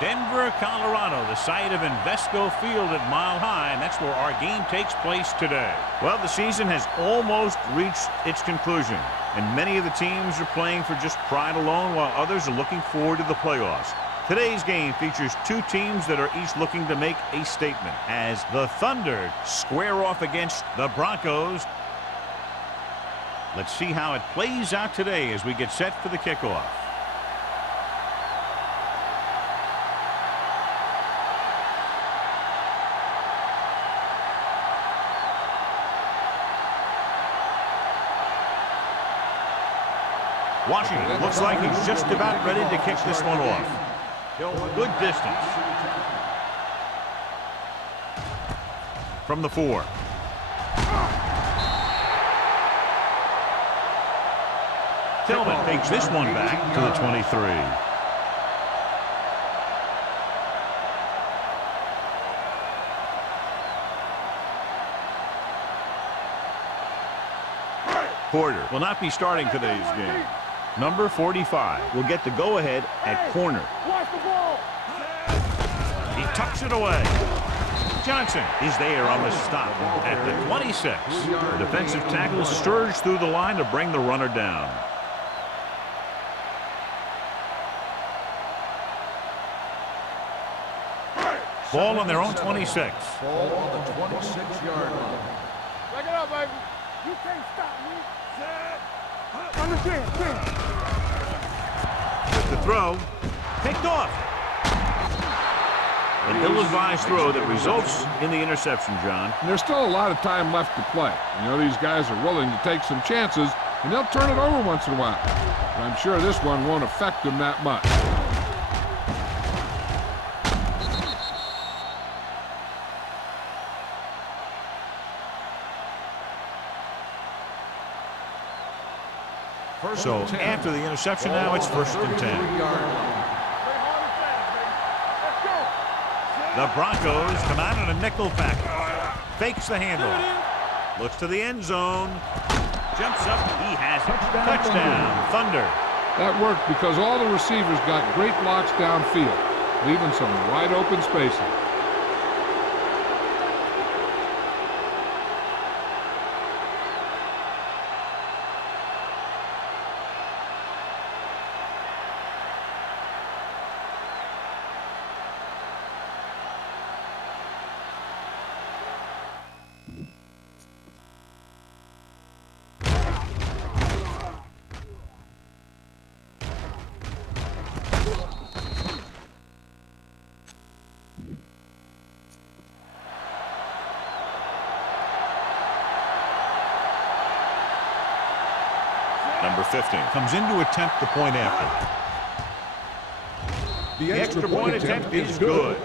Denver, Colorado, the site of Invesco Field at Mile High, and that's where our game takes place today. Well, the season has almost reached its conclusion, and many of the teams are playing for just pride alone, while others are looking forward to the playoffs. Today's game features two teams that are each looking to make a statement, as the Thunder square off against the Broncos. Let's see how it plays out today as we get set for the kickoff. Washington looks like he's just about ready to kick this one off. Good distance. From the 4. Tillman takes this one back to the 23. Porter will not be starting today's game. Number 45 will get the go-ahead at corner. He tucks it away. Johnson is there on the stop at the 26. The defensive tackle surged through the line to bring the runner down. Ball on their own 26. Ball on the 26-yard line. Back it up, baby. You can't stop me. Understand. With the throw, picked off. An ill-advised throw that results in the interception, John. And there's still a lot of time left to play. You know, these guys are willing to take some chances, and they'll turn it over once in a while. But I'm sure this one won't affect them that much. So after the interception now, it's 1st and 10. The Broncos come out in a nickel package. Fakes the handle. Looks to the end zone. Jumps up. He has it. Touchdown. Thunder. That worked because all the receivers got great blocks downfield, leaving some wide open spacing. Number 15 comes in to attempt the point after. The extra point attempt is good.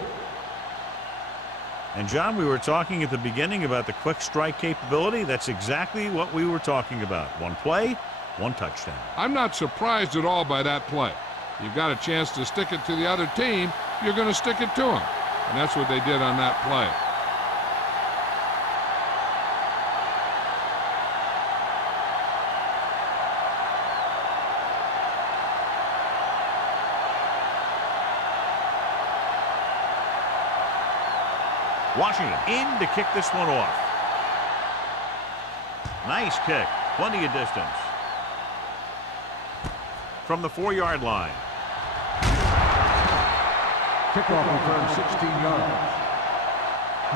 And John, we were talking at the beginning about the quick strike capability. That's exactly what we were talking about. One play, one touchdown. I'm not surprised at all by that play. You've got a chance to stick it to the other team, you're going to stick it to them. And that's what they did on that play. Washington in to kick this one off. Nice kick. Plenty of distance. From the 4-yard line. Kickoff return 16 yards.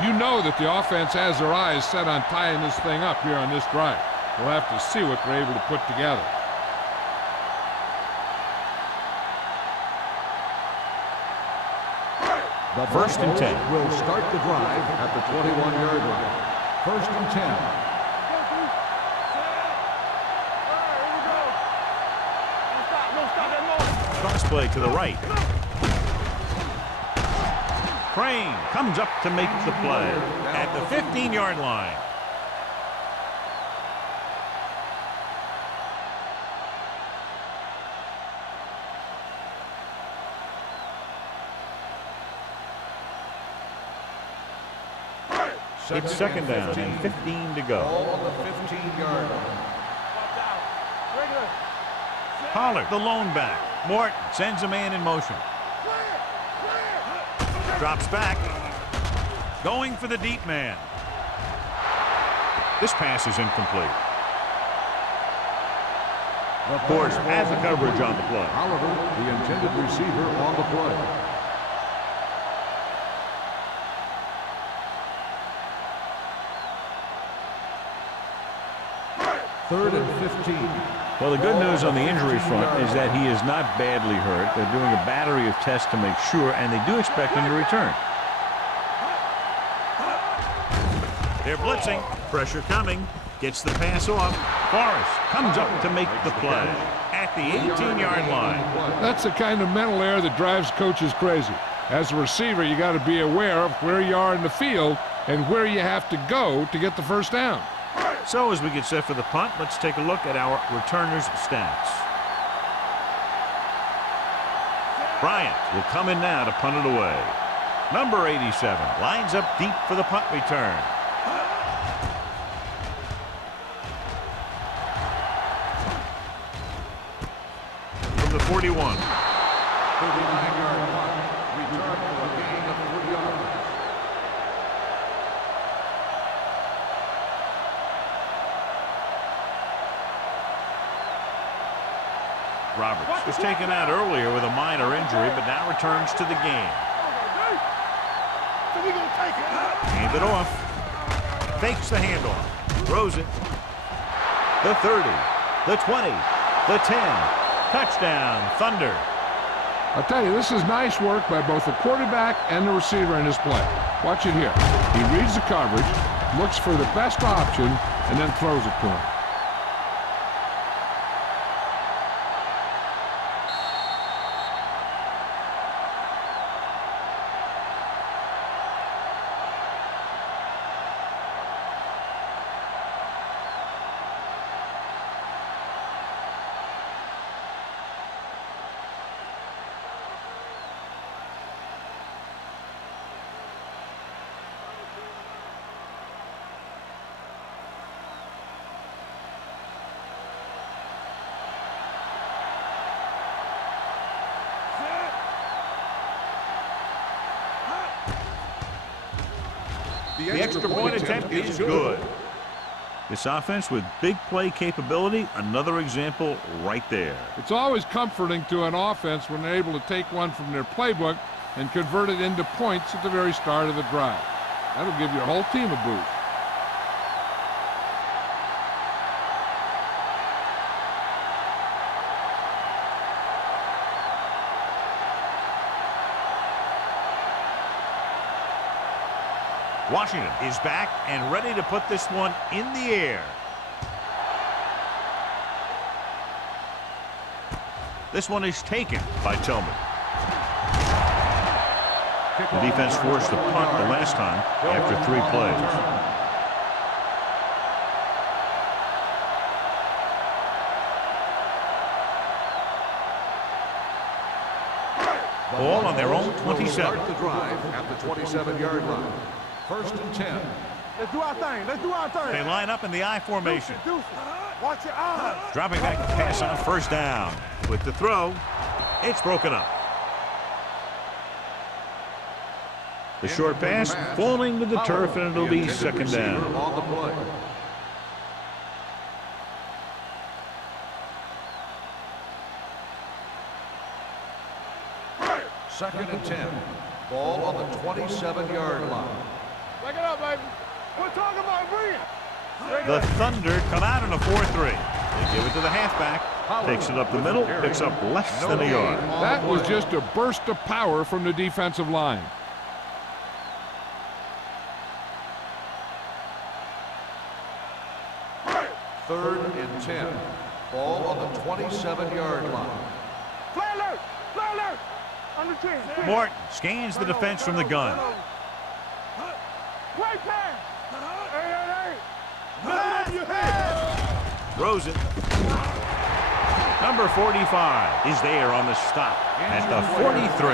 You know that the offense has their eyes set on tying this thing up here on this drive. We'll have to see what they're able to put together. The 1st and 10 will start the drive at the 21-yard line. 1st and 10. Cross play to the right. Crane comes up to make the play at the 15-yard line. It's second down and 15 to go. Ball on the 15-yard line. Pollard, the lone back. Morton sends a man in motion. Drops back. Going for the deep man. This pass is incomplete. Force has the coverage on the play. Oliver, the intended receiver on the play. Third and 15. Well, the good news on the injury front is that he is not badly hurt. They're doing a battery of tests to make sure, and they do expect him to return. They're blitzing. Pressure coming. Gets the pass off. Forrest comes up to make the play at the 18-yard line. That's the kind of mental error that drives coaches crazy. As a receiver, you got to be aware of where you are in the field and where you have to go to get the first down. So as we get set for the punt, let's take a look at our returners' stats. Bryant will come in now to punt it away. Number 87 lines up deep for the punt return. From the 41. 39-yard punt. Return for a gain of 3 yards. Roberts was taken out earlier with a minor injury, but now returns to the game. Hand it off. Fakes the handoff. Throws it. The 30. The 20. The 10. Touchdown, Thunder. I'll tell you, this is nice work by both the quarterback and the receiver in this play. Watch it here. He reads the coverage, looks for the best option, and then throws it to him. The extra point attempt is good. This offense with big play capability, another example right there. It's always comforting to an offense when they're able to take one from their playbook and convert it into points at the very start of the drive. That'll give your whole team a boost. Washington is back and ready to put this one in the air. This one is taken by Tillman. The defense forced a punt the last time after 3 plays. Ball on their own 27. Start the drive at the 27-yard line. First and 10. Let's do our thing. Let's do our thing. They line up in the I formation. Watch your eyes. Dropping back to pass on first down. With the throw, it's broken up. The short pass falling to the turf, and it'll be second down. On the play. Second and 10. Ball on the 27-yard line. Break it up, baby. We're talking about bringing. The Thunder come out in a 4-3. They give it to the halfback. Takes it up the middle, picks up less than a yard. That was just a burst of power from the defensive line. Third and 10. Ball on the 27-yard line. Play alert. Under 10. Morton scans the defense from the gun. Right pass. Hey. Throws it. Number 45 is there on the stop at the 43.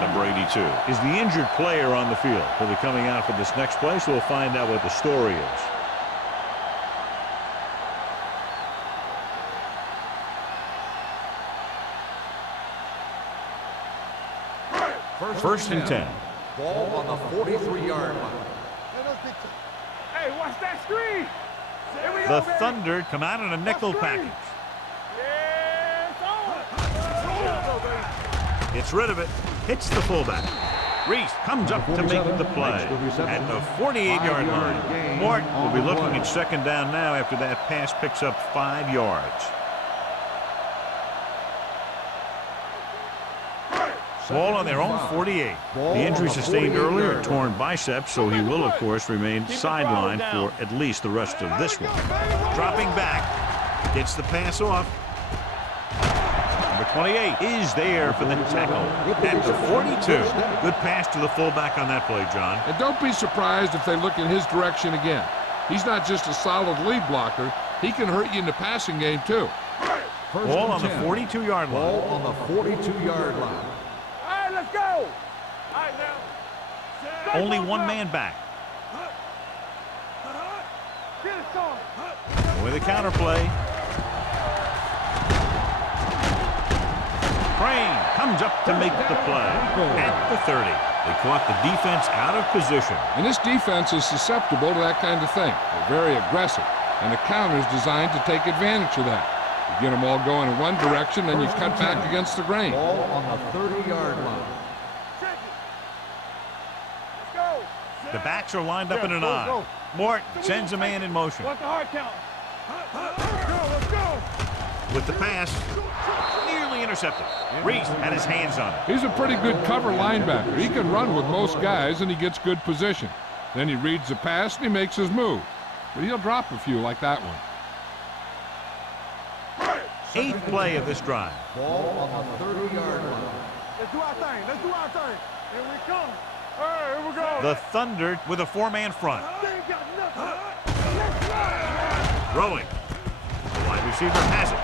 Number 82 is the injured player on the field. He'll be coming out for this next play, so we'll find out what the story is. First and 10. Ball on the 43-yard line. Hey, watch that screen. Here we The go, baby. Thunder come out in a nickel package. Yeah, it's on. Gets rid of it. Hits the fullback. Reese comes up to make the play at the 48-yard line. Morton will be looking at second down now after that pass picks up 5 yards. Ball on their own 48. The injury sustained earlier, a torn biceps, so he will, of course, remain sidelined for at least the rest of this one. Dropping back, gets the pass off. Number 28 is there for the tackle at the 42. Good pass to the fullback on that play, John. And don't be surprised if they look in his direction again. He's not just a solid lead blocker. He can hurt you in the passing game, too. Ball on the 42-yard line. Ball on the 42-yard line. All right, let's go. All right, now. Only one man back. Get it started. With a counter play. Crane comes up to make the play at the 30. They caught the defense out of position. And this defense is susceptible to that kind of thing. They're very aggressive, and the counter is designed to take advantage of that. You get them all going in one direction, then you cut back against the grain. Ball on the 30-yard line. Check it. Let's go. The backs are lined up in an eye. Morton sends a man in motion. What's the hard count? Let's go. With the pass, nearly intercepted. Reese had his hands on it. He's a pretty good cover linebacker. He can run with most guys, and he gets good position. Then he reads the pass, and he makes his move. But he'll drop a few like that one. 8th play of this drive. Ball on the 30-yard line. Let's do our thing. Let's do our thing. Here we come. All right, here we go. The Thunder with a 4-man front. They ain't got nothing. Let's run. Throwing. The wide receiver has it.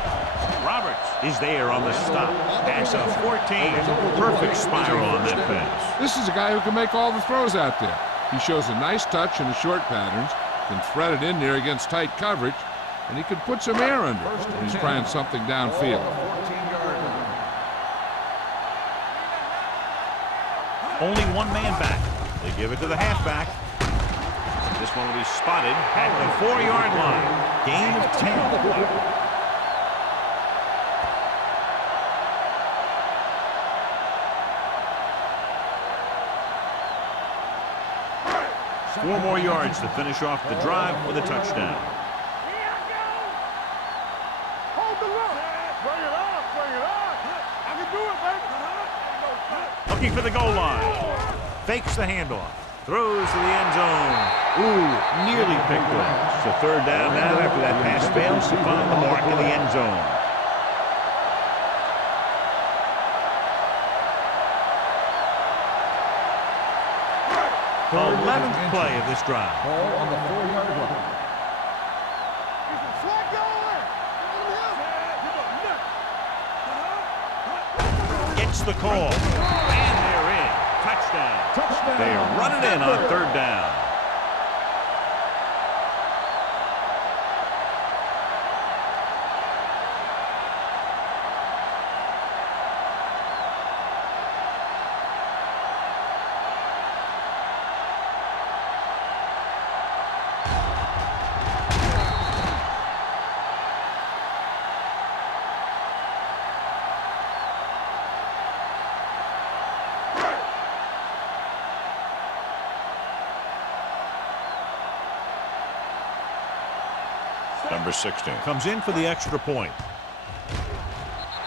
Roberts is there on the stop. Pass of 14. Perfect spiral on that pass. This is a guy who can make all the throws out there. He shows a nice touch in the short patterns, can thread it in there against tight coverage, and he can put some air under it when he's trying something downfield. 14-yard line. Only one man back. They give it to the halfback. This one will be spotted at the 4-yard line. Gain of 10. Four more yards to finish off the drive with a touchdown. Hold the look. Bring it up. Bring it up. I can do it, baby. Looking for the goal line. Fakes the handoff. Throws to the end zone. Ooh, nearly picked off. So 3rd down now after that pass fails to find the mark in the end zone. The 11th play of this drive. Ball on the 4-yard line. Flag going. Gets the call. And they're in. Touchdown. They run it in on 3rd down. Number 16 comes in for the extra point.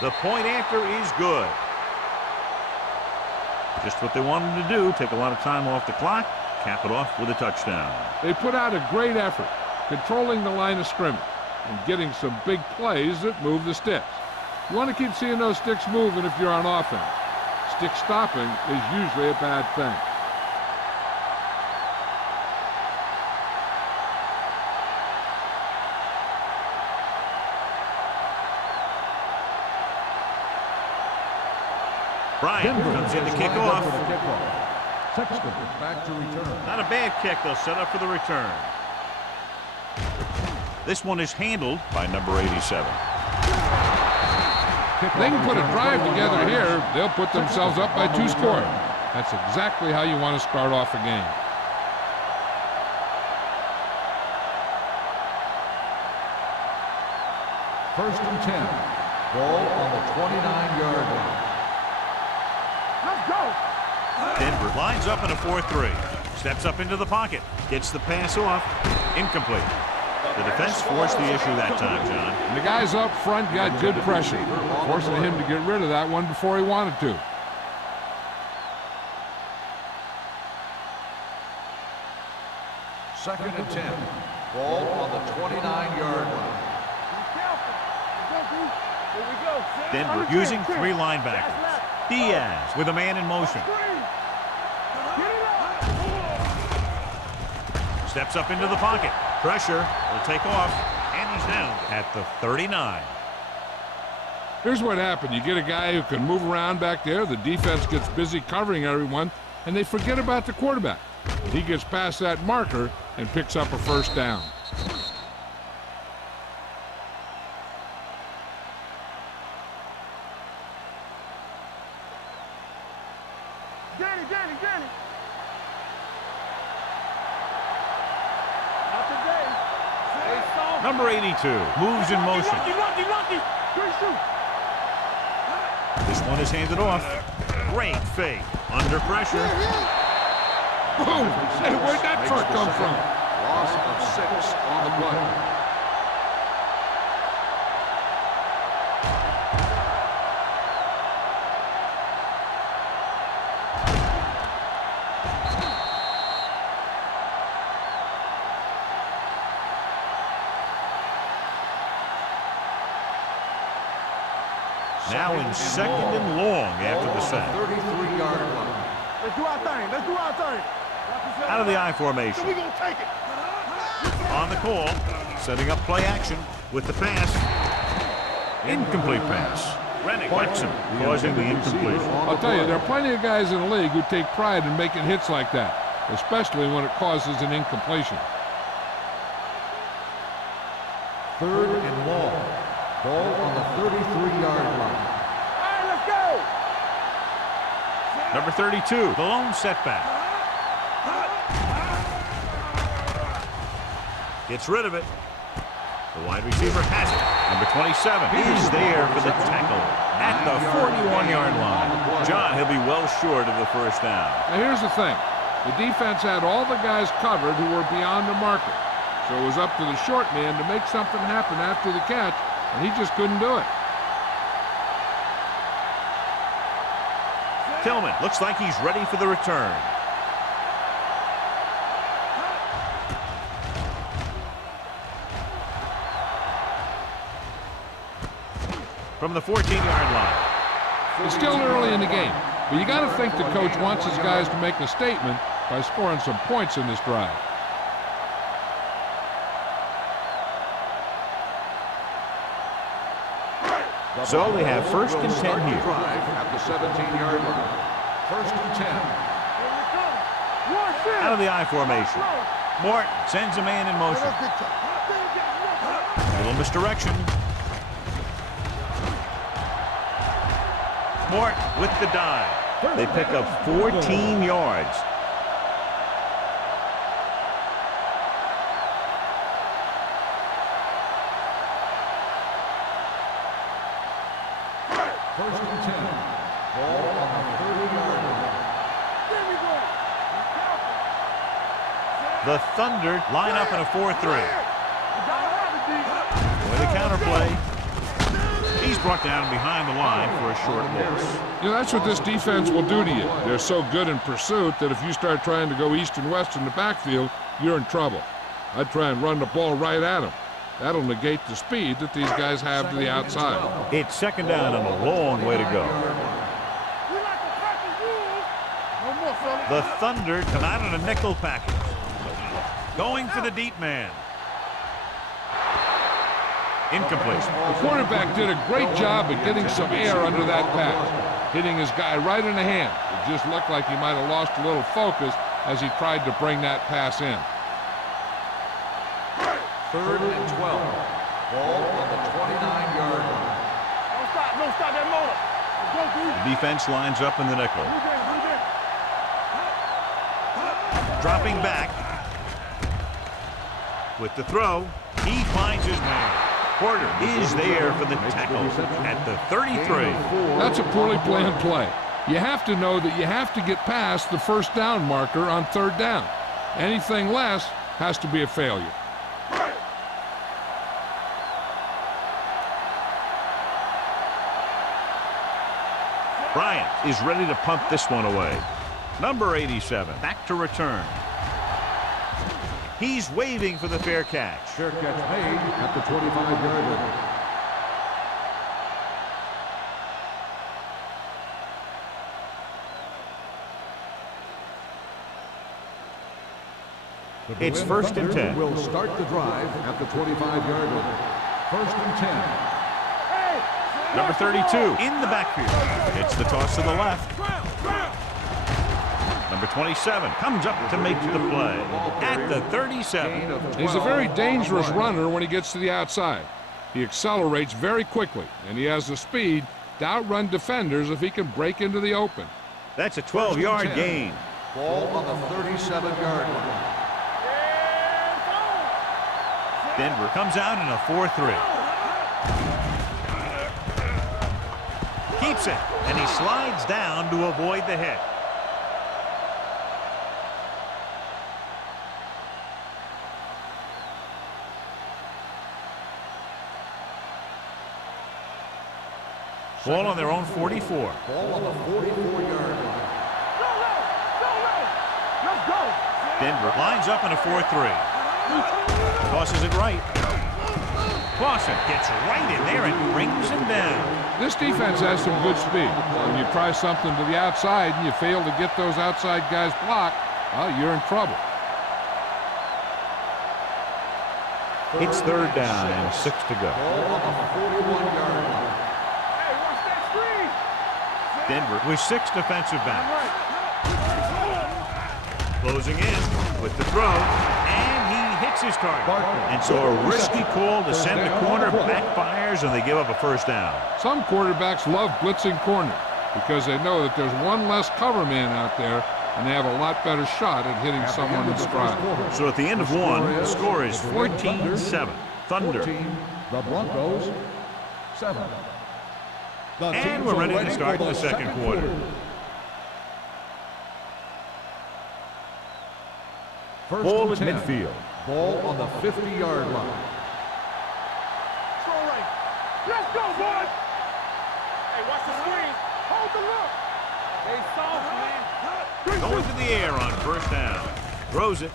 The point after is good. Just what they wanted to do, take a lot of time off the clock, cap it off with a touchdown. They put out a great effort, controlling the line of scrimmage and getting some big plays that move the sticks. You want to keep seeing those sticks moving if you're on offense. Stick stopping is usually a bad thing. Bryant comes in to kick off. Sexton back to return. Not a bad kick. They'll set up for the return. This one is handled by number 87. If they can put a drive together here, they'll put themselves up by 2 scores. That's exactly how you want to start off a game. First and 10. Ball on the 29-yard line. Let's go. Denver lines up in a 4-3. Steps up into the pocket. Gets the pass off. Incomplete. The defense forced the issue that time, John. And the guys up front got good pressure, forcing him to get rid of that one before he wanted to. Second and 10. Ball on the 29-yard line. Here we go. Denver using 3 linebackers. Diaz with a man in motion. Steps up into the pocket. Pressure will take off, and he's down at the 39. Here's what happened. You get a guy who can move around back there. The defense gets busy covering everyone, and they forget about the quarterback. He gets past that marker and picks up a first down. Danny. Number 82 moves in motion. Lucky. Good shoot. This one is handed off. Great fake. Under pressure. Boom! Hey, where'd that truck come from? Loss of 6 on the play. Now in second and long after the sack. 33-yard line. Let's do our thing. Out of the I formation. We gonna take it. On the call. Setting up play action with the pass. Incomplete pass. Rennick bites him, causing the incompletion. I'll tell you, there are plenty of guys in the league who take pride in making hits like that, especially when it causes an incompletion. Third and long. Ball on the 33-yard line. All right, let's go. Number 32, the lone setback. Gets rid of it. The wide receiver has it. Number 27 is there for the tackle at the 41-yard line. John, he'll be well short of the first down. Now here's the thing. The defense had all the guys covered who were beyond the marker. So it was up to the short man to make something happen after the catch, and he just couldn't do it. Tillman looks like he's ready for the return. From the 14-yard line. It's still early in the game, but you got to think the coach wants his guys to make a statement by scoring some points in this drive. So they have first and 10 here. At the 17-yard line. First and 10. Out of the I formation. Morton sends a man in motion. Little misdirection. Morton with the dive. They pick up 14 yards. First and 10. Ball on the 30-yard line. The Thunder line up in a 4-3. With a counterplay. He's brought down behind the line for a short loss. You know, that's what this defense will do to you. They're so good in pursuit that if you start trying to go east and west in the backfield, you're in trouble. I'd try and run the ball right at them. That'll negate the speed that these guys have to the outside. It's second down and a long way to go. The Thunder come out in a nickel package. Going for the deep man. Incomplete. The quarterback did a great job of getting some air under that pass, hitting his guy right in the hand. It just looked like he might have lost a little focus as he tried to bring that pass in. 3rd and 12. Ball on the 29-yard line. Don't stop that motor. Go, dude. The defense lines up in the nickel. Move in. Dropping back. With the throw, he finds his man. Porter is there for the tackle at the 33. That's a poorly planned play. You have to know that you have to get past the first down marker on 3rd down. Anything less has to be a failure. Bryant is ready to punt this one away. Number 87, back to return. He's waving for the fair catch. Fair catch made at the 25-yard line. It's 1st and 10. Will start the drive at the 25-yard line. 1st and 10. Number 32 in the backfield. It's the toss to the left. Number 27 comes up to make the play at the 37. He's a very dangerous runner when he gets to the outside. He accelerates very quickly, and he has the speed to outrun defenders if he can break into the open. That's a 12-yard gain. Ball on the 37-yard line. Denver comes out in a 4-3. Keeps it, and he slides down to avoid the hit. Ball on their own 44. Ball on the 44-yard line. Let's go. Denver lines up in a 4-3. Tosses it right. Clausen gets right in there and brings him down. This defense has some good speed. When you try something to the outside and you fail to get those outside guys blocked, well, you're in trouble. It's 3rd down and 6 to go. Ball on the 41-yard line. Hey, watch that screen. Denver with 6 defensive backs. Closing in with the throw, and he hits his target. And so a risky call to send the corner backfires, and they give up a 1st down. Some quarterbacks love blitzing corner because they know that there's one less cover man out there, and they have a lot better shot at hitting someone in stride. So at the end of one, the score is 14-7. Thunder. The Broncos 7. And we're ready to start the second quarter. Ball at midfield. Ball on the 50-yard line. Let's go, boys. Hey, watch the screen. Hold the look. They soft, man. Going to the air on 1st down. Throws it.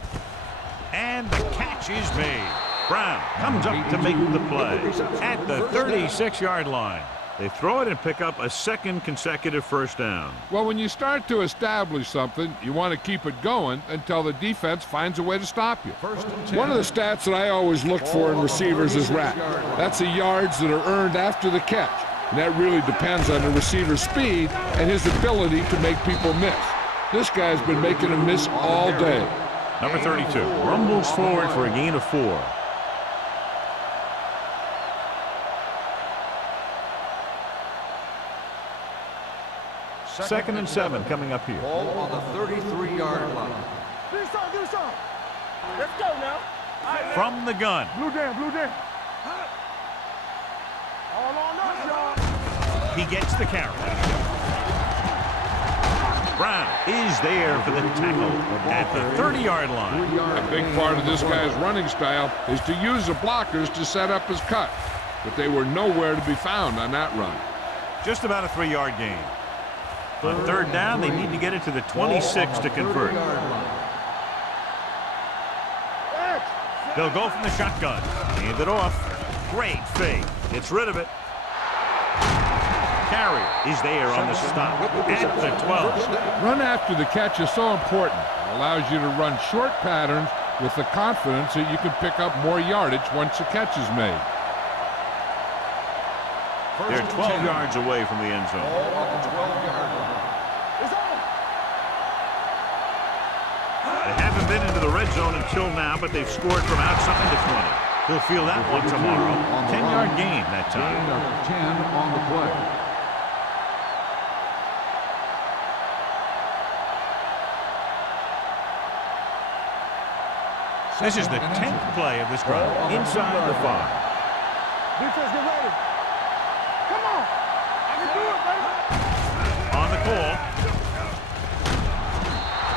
And the catch is made. Brown comes up to make the play at the 36-yard line. They throw it and pick up a 2nd consecutive 1st down. Well, when you start to establish something, you want to keep it going until the defense finds a way to stop you. One of the stats that I always look for in receivers is RAC. That's the yards that are earned after the catch. And that really depends on the receiver's speed and his ability to make people miss. This guy's been making them miss all day. Number 32 rumbles forward for a gain of 4. Second and 7 coming up here. Ball on the 33-yard line. Do something. Let's go now. From the gun. Blue down. All on us, y'all. He gets the carry. Brown is there for the tackle at the 30-yard line. A big part of this guy's running style is to use the blockers to set up his cut. But they were nowhere to be found on that run. Just about a 3-yard gain. On 3rd down, they need to get it to the 26 to convert. They'll go from the shotgun. Hand it off. Great fake. Gets rid of it. carrier. He's there on the stop at the 12. Run after the catch is so important. It allows you to run short patterns with the confidence that you can pick up more yardage once the catch is made. They're 12 yards away from the end zone. Ball on the 12-yard line. They haven't been into the red zone until now, but they've scored from outside the 20. He'll field that one tomorrow. 10-yard gain that time. Gain of 10 on the play. This is the 10th play of this drive. Inside the 5. Defense, get ready. Come on. I can do it, baby. On the call.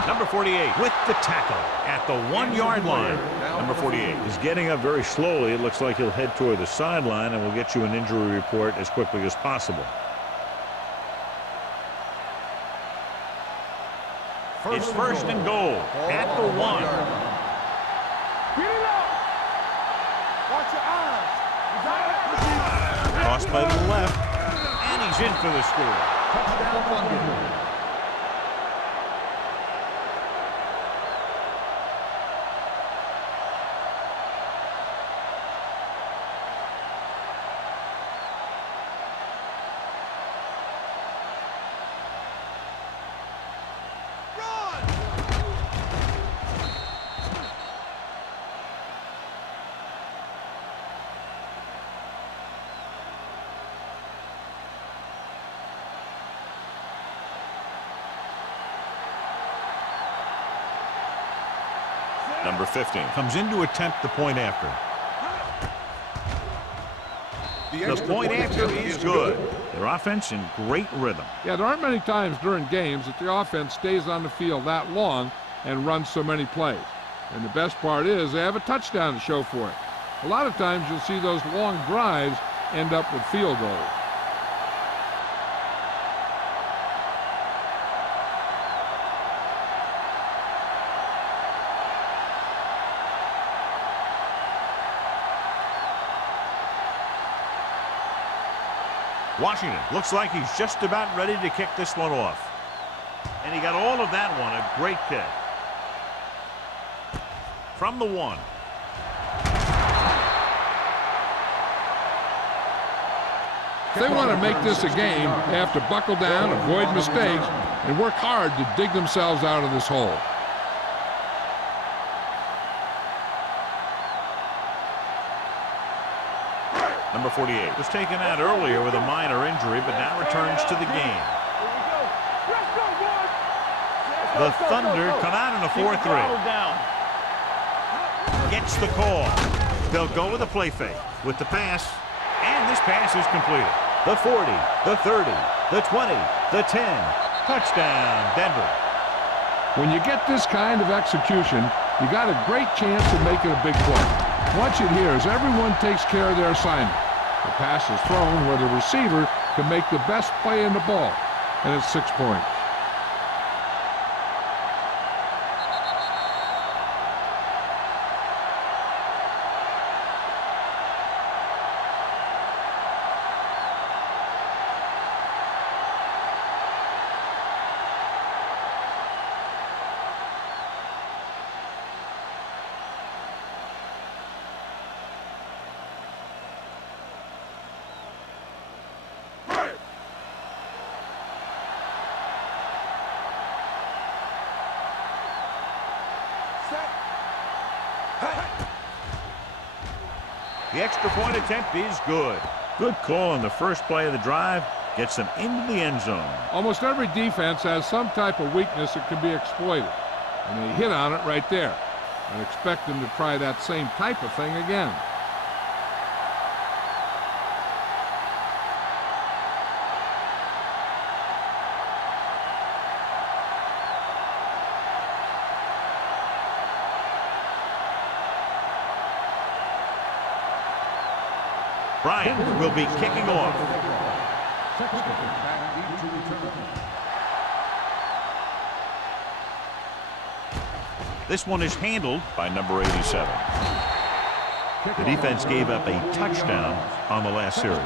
Number 48 with the tackle at the 1-yard line. Number 48 is getting up very slowly. It looks like he'll head toward the sideline, and we'll get you an injury report as quickly as possible. It's first and goal at the 1. Get it up. Watch your eyes. Cross play to the left, and he's in for the score. Touchdown Thunder. Number 15 comes in to attempt the point after. The point after is good. Their offense in great rhythm. Yeah, there aren't many times during games that the offense stays on the field that long and runs so many plays. And the best part is they have a touchdown to show for it. A lot of times you'll see those long drives end up with field goals. Washington looks like he's just about ready to kick this one off. And he got all of that one. A great kick. From the 1. If they want to make this a game, they have to buckle down, avoid mistakes, and work hard to dig themselves out of this hole. Number 48 was taken out earlier with a minor injury, but now returns to the game. The Thunder come out in a 4-3. Gets the call. They'll go with a play fake with the pass, and this pass is completed. The 40, the 30, the 20, the 10. Touchdown, Denver. When you get this kind of execution, you got a great chance of making a big play. Watch it here as everyone takes care of their assignment. The pass is thrown where the receiver can make the best play in the ball, and it's 6 points. The extra point attempt is good. Good call on the first play of the drive. Gets them into the end zone. Almost every defense has some type of weakness that can be exploited. And they hit on it right there. And expect them to try that same type of thing again. Bryant will be kicking off. This one is handled by number 87. The defense gave up a touchdown on the last series.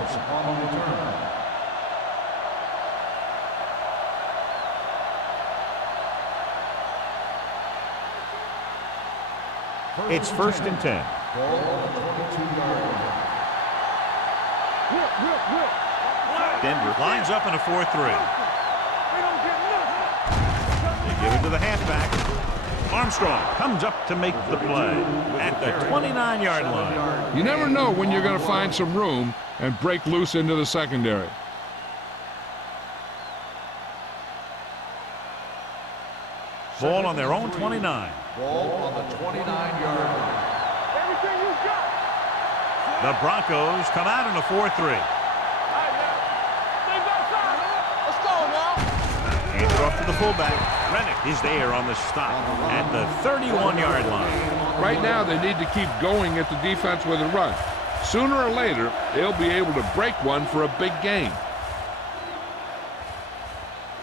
It's first and 10. Ball on the 22-yard line. Denver lines up in a 4-3. They give it to the halfback. Armstrong comes up to make the play at the 29-yard line. You never know when you're going to find some room and break loose into the secondary. Ball on their own 29. Ball on the 29-yard line. Everything you got. The Broncos come out in a 4-3. Let's go now. Hands it off to the fullback. Rennick is there on the stop at the 31-yard line. Right now, they need to keep going at the defense with a run. Sooner or later, they'll be able to break one for a big gain.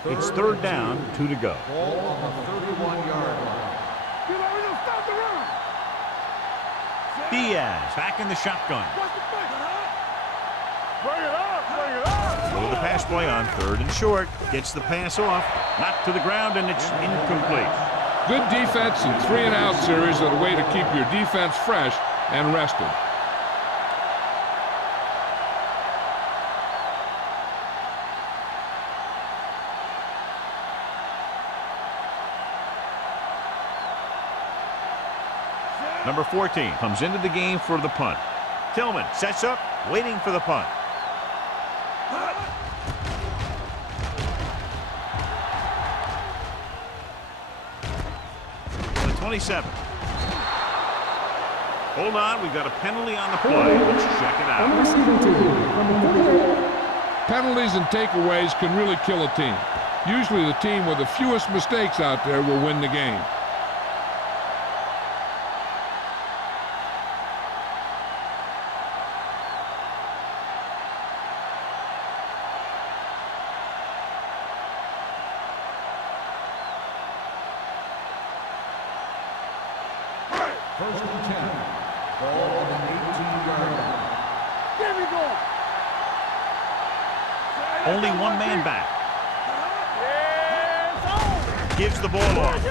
It's third down, 2 to go. Ball on the 31-yard line. You already know, stop the run. Diaz back in the shotgun. What's the thing? Bring it up, bring it up. With the pass play on third and short. Gets the pass off. Knocked to the ground, and it's incomplete. Good defense and 3-and-out series are the way to keep your defense fresh and rested. Number 14 comes into the game for the punt. Tillman sets up, waiting for the punt. The 27. Hold on, we've got a penalty on the play. Let's check it out. Penalties and takeaways can really kill a team. Usually the team with the fewest mistakes out there will win the game. First and 10. Ball on the 18-yard line. There we go. Only one man back. Yes, on. Gives the ball off.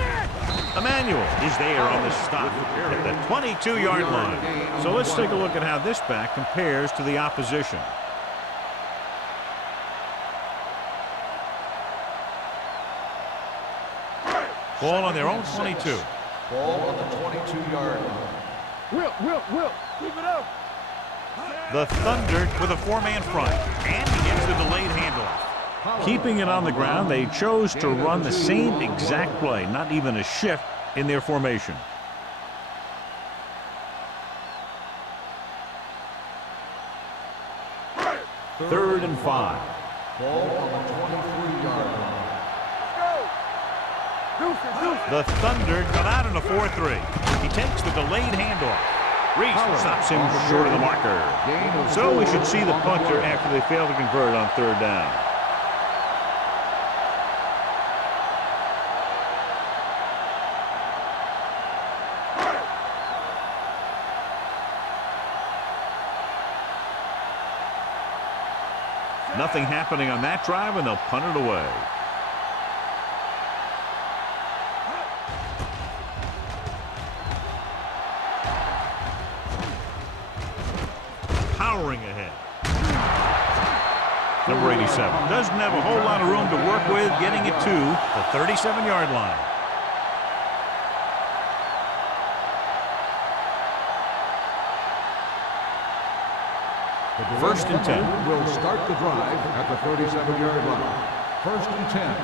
Emmanuel is there on the stop at the 22-yard line. So let's take a look at how this back compares to the opposition. Ball on their own 22. Ball on the 22-yard line. Will. Keep it up. The Thunder with a 4-man front, and he gets the delayed handoff. Keeping it on the ground, they chose to run the same exact play, not even a shift in their formation. Third and 5. Ball on the 23-yard line. The Thunder come out in a 4-3. He takes the delayed handoff. Reese stops him short of the marker. So we should see the punter after they fail to convert on third down. Nothing happening on that drive, and they'll punt it away. Powering ahead. Number 87 doesn't have a whole lot of room to work with, getting it to the 37-yard line. First and 10. Will start the drive at the 37-yard line. First and 10.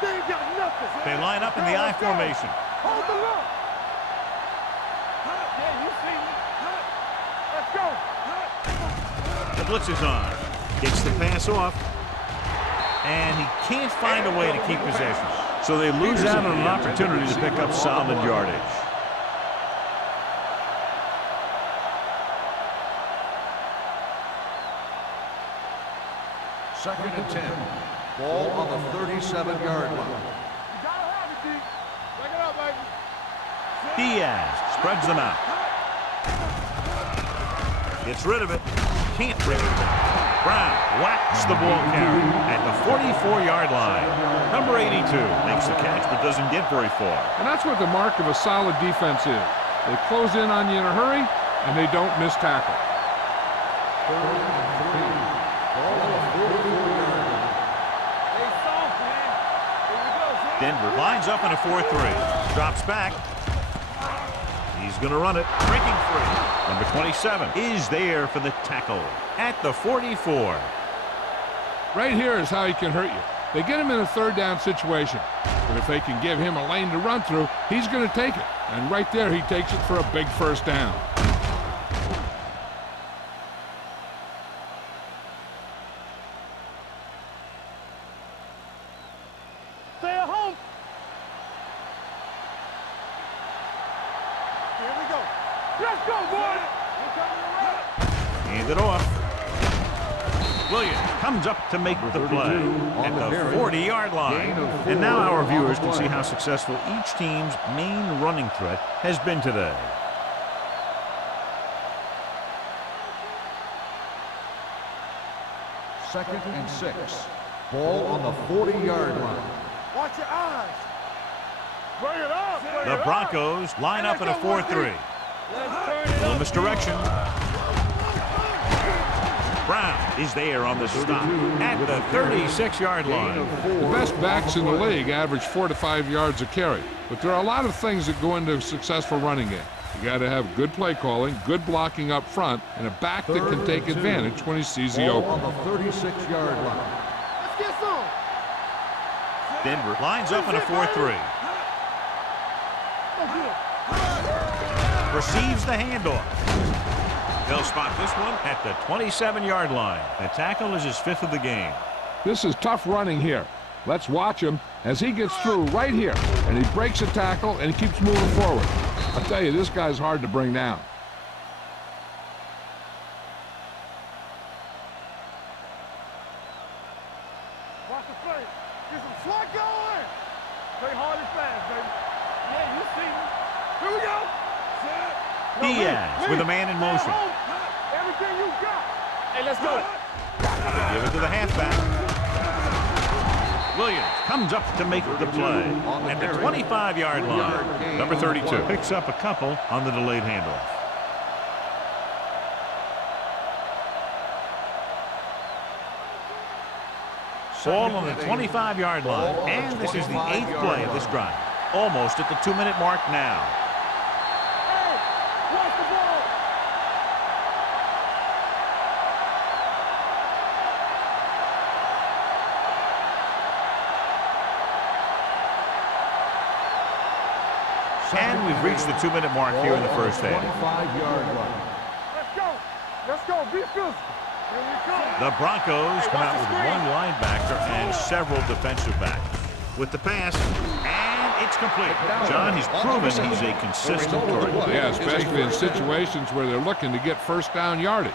They ain't got nothing. They line up in the I formation. Hold the look. Yeah, you see me. Let's go. The blitz is on. Gets the pass off. And he can't find a way to keep possession. So they lose out on an opportunity to pick up solid yardage. Second and 10. Ball on the 37-yard line. You gotta have it, D. Bring it up, baby. Diaz spreads them out. Gets rid of it. Can't bring it back. Brown whacks the ball carrier at the 44-yard line. Number 82 makes the catch but doesn't get very far. And that's what the mark of a solid defense is. They close in on you in a hurry, and they don't miss tackle. Denver lines up in a 4-3. Drops back. He's going to run it. Breaking free. Number 27 is there for the tackle at the 44. Right here is how he can hurt you. They get him in a third down situation. But if they can give him a lane to run through, he's going to take it. And right there, he takes it for a big first down. Stay at home. Here we go. Let's go, boys. Hand it off. Williams comes up to make the play at the 40-yard line. And now our viewers can see how successful each team's main running threat has been today. Second and 6. Ball on the 40-yard line. Watch your eyes. Bring it up. The Broncos line up in a 4-3. Little misdirection. Brown is there on the stop at the 36-yard line. The best backs in the league average 4 to 5 yards a carry. But there are a lot of things that go into a successful running game. You got to have good play calling, good blocking up front, and a back that can take advantage when he sees the opening. On the 36-yard line. Let's get some. Denver lines up in a 4-3. Receives the handoff. They'll spot this one at the 27-yard line. The tackle is his 5th of the game. This is tough running here. Let's watch him as he gets through right here. And he breaks a tackle and he keeps moving forward. I'll tell you, this guy's hard to bring down. Watch the play. Get some slack going. Play hard and fast, baby. Yeah, you see me. Here we go. Diaz with a man in motion. Everything you got. Hey, let's go. Give it to the halfback. Williams comes up to make the play at the 25-yard line. Number 32 picks up a couple on the delayed handoff. Ball on the 25-yard line, and this is the 8th play of this drive. Almost at the 2-minute mark now. Hey, watch the ball. And we've reached the 2-minute mark here in the first half. 25-yard line. Let's go. Let's go. Be physical. Here we come. The Broncos come out with one linebacker and several defensive backs. With the pass, and it's complete. John, he's proven he's a consistent target. Yeah, especially in situations where they're looking to get first down yardage.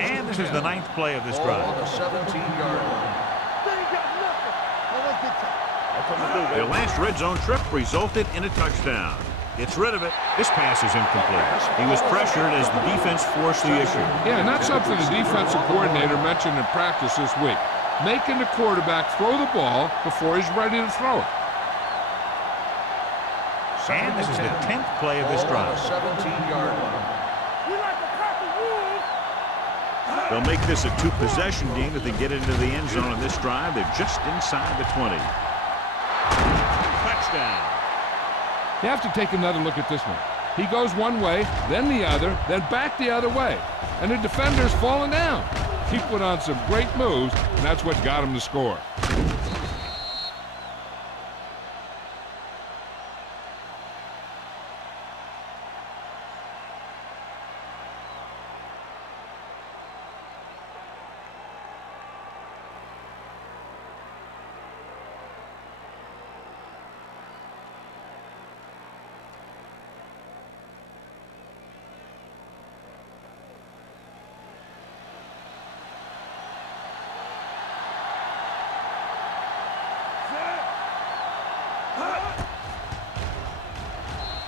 And this is the 9th play of this drive. On the 17-yard line. They ain't got nothing. Well, let's get time. Their last red zone trip resulted in a touchdown. Gets rid of it. This pass is incomplete. He was pressured as the defense forced the issue. Yeah, and that's something the defensive coordinator mentioned in practice this week. Making the quarterback throw the ball before he's ready to throw it. And this is the 10th play of this drive. 17-yard line. We like to crack the rules. They'll make this a 2-possession game if they get into the end zone on this drive. They're just inside the 20. Touchdown. You have to take another look at this one. He goes one way, then the other, then back the other way. And the defender's falling down. He put on some great moves, and that's what got him to score.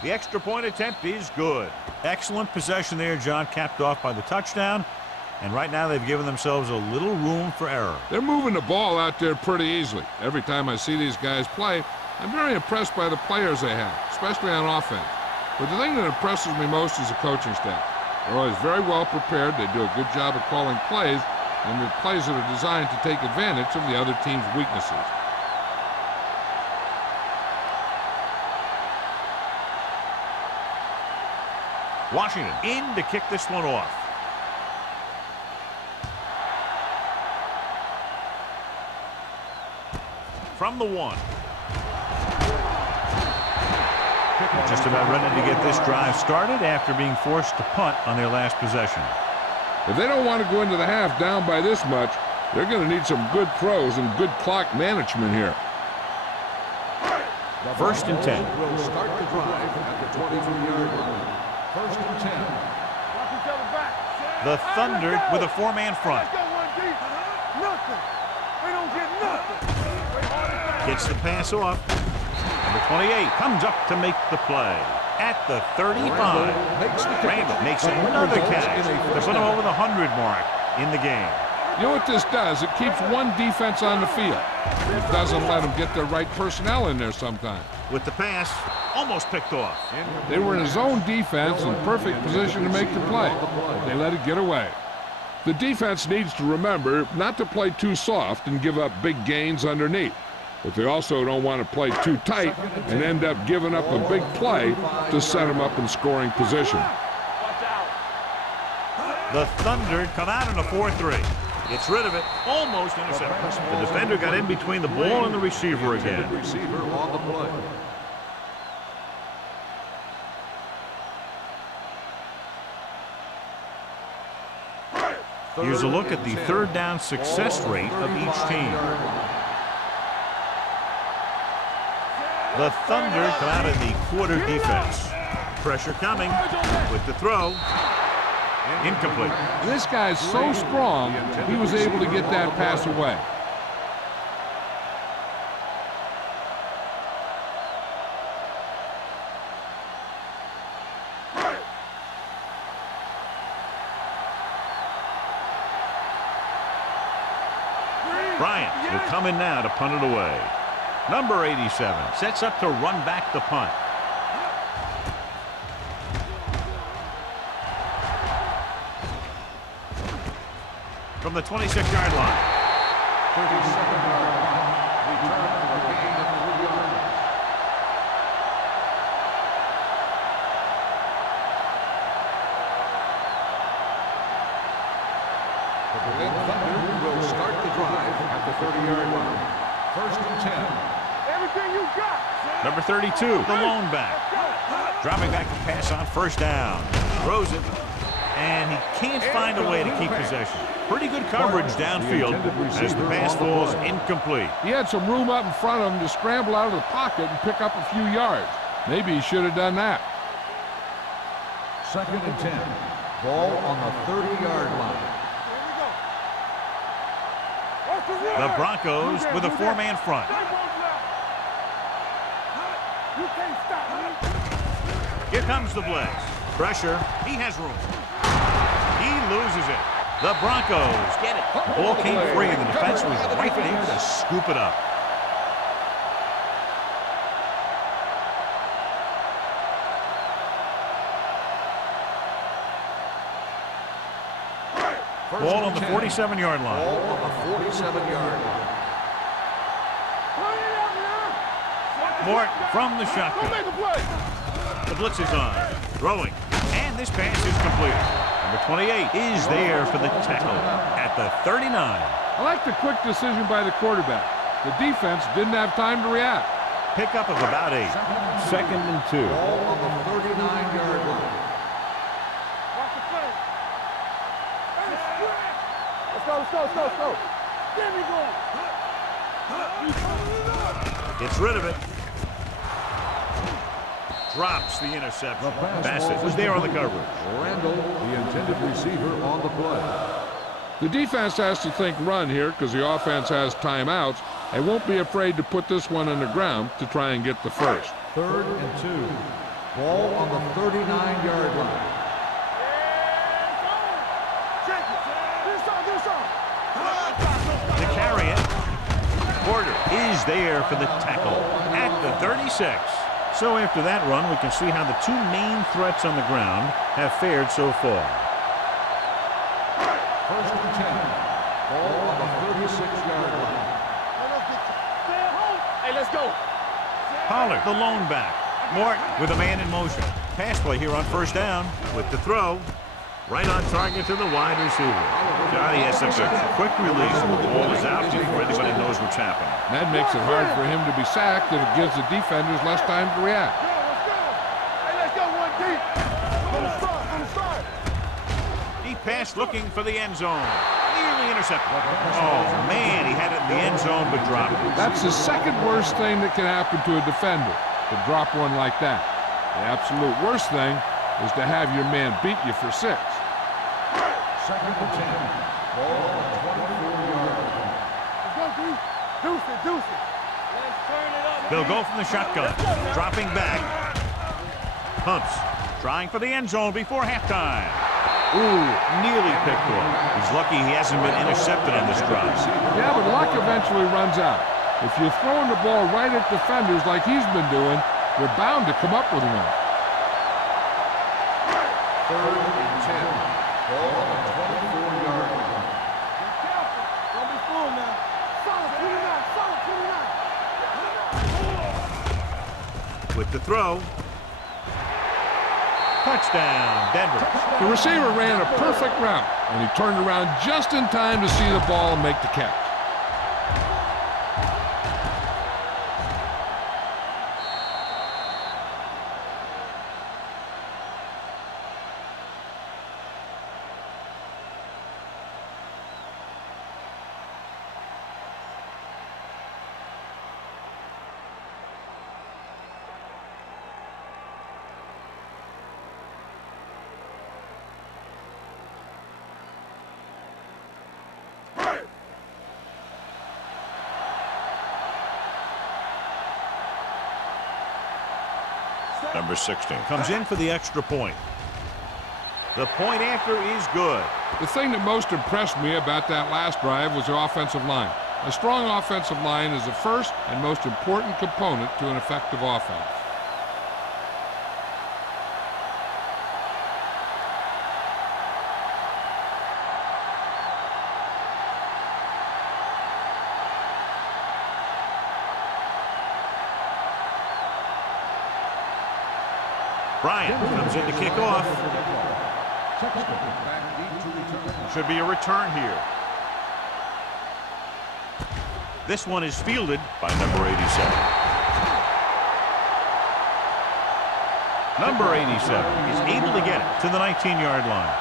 The extra point attempt is good. Excellent possession there, John, capped off by the touchdown. And right now they've given themselves a little room for error. They're moving the ball out there pretty easily. Every time I see these guys play, I'm very impressed by the players they have, especially on offense. But the thing that impresses me most is the coaching staff. They're always very well prepared. They do a good job of calling plays, and the plays that are designed to take advantage of the other team's weaknesses. Washington in to kick this one off. From the 1. Just about ready to get this drive started after being forced to punt on their last possession. If they don't want to go into the half down by this much, they're going to need some good throws and good clock management here. First and 10. Will start the drive at the 23-yard line. First and 10. The Thunder with a 4-man front. Gets the pass off. Number 28 comes up to make the play at the 35. Randall makes another catch to put him over the 100 mark in the game. You know what this does? It keeps one defense on the field. It doesn't let them get the right personnel in there sometimes. With the pass, almost picked off. They were in a zone defense in perfect position to make the play. They let it get away. The defense needs to remember not to play too soft and give up big gains underneath. But they also don't want to play too tight and end up giving up a big play to set them up in scoring position. The Thunder come out in a 4-3. Gets rid of it, almost intercepted. The defender got in between the ball and the receiver again. Receiver on the play. Here's a look at the third down success rate of each team. The Thunder come out in the quarter defense. Pressure coming with the throw. Incomplete. This guy's so strong, he was able to get that pass away. Bryant will come in now to punt it away. Number 87 sets up to run back the punt. From the 26-yard line. 37-yard line. Return for a gain of 3 yards. The Berlin Thunder will start the drive at the 30-yard line. First and 10. Everything you got. Number 32, the lone back. Dropping back to pass on first down. Throws it, and he can't find a way to keep possession. Pretty good coverage downfield as the pass falls incomplete. He had some room up in front of him to scramble out of the pocket and pick up a few yards. Maybe he should have done that. Second and 10. Ball on the 30-yard line. The Broncos with a 4-man front. Here comes the blitz. Pressure. He has room. He loses it. The Broncos get it. The ball came free, and the defense was right there to scoop it up. Ball on the 47-yard line. Ball on the 47-yard line. Mort from the shotgun. The blitz is on. Throwing. And this pass is completed. Number 28 is there for the tackle at the 39. I like the quick decision by the quarterback. The defense didn't have time to react. Pickup of about 8. Second and 2. Ball on the 39-yard line. Let's go. There we go. Gets rid of it. Drops the interception. Bassett was there on the coverage. Randall, the intended receiver, on the play. The defense has to think run here because the offense has timeouts and won't be afraid to put this one on the ground to try and get the first. Third and 2. Ball on the 39-yard line. Porter is there for the tackle at the 36. So after that run, we can see how the two main threats on the ground have fared so far. First and 10. Ball on the 36-yard line. Hey, let's go. Pollard, the lone back. Morton with a man in motion. Pass play here on first down with the throw. Right on target to the wide receiver. Johnny has such a quick release, and the ball is out before anybody knows what's happening. That makes it hard for him to be sacked, and it gives the defenders less time to react. Let's go. Hey, let's go one deep. From the start. Deep pass looking for the end zone. Nearly intercepted. Oh, man, he had it in the end zone but dropped it. That's the second worst thing that can happen to a defender, to drop one like that. The absolute worst thing is to have your man beat you for 6. Second and 10. Ball on the 24-yard line. Let's go, D. Deuce it. Let's turn it up. They'll go from the shotgun. Dropping back. Pumps. Trying for the end zone before halftime. Ooh, nearly picked off. He's lucky he hasn't been intercepted on this drive. Yeah, but luck eventually runs out. If you're throwing the ball right at defenders like he's been doing, they're bound to come up with one. Third and 10. Ball on the 24-yard line. Be careful. Don't be fooled now. Solid 29. With the throw. Touchdown, Denver. The receiver ran a perfect route, and he turned around just in time to see the ball and make the catch. Number 16 comes in for the extra point. The point after is good. The thing that most impressed me about that last drive was the offensive line. A strong offensive line is the first and most important component to an effective offense. Bryant comes in to kick off. Should be a return here. This one is fielded by number 87. Number 87 is able to get it to the 19-yard line.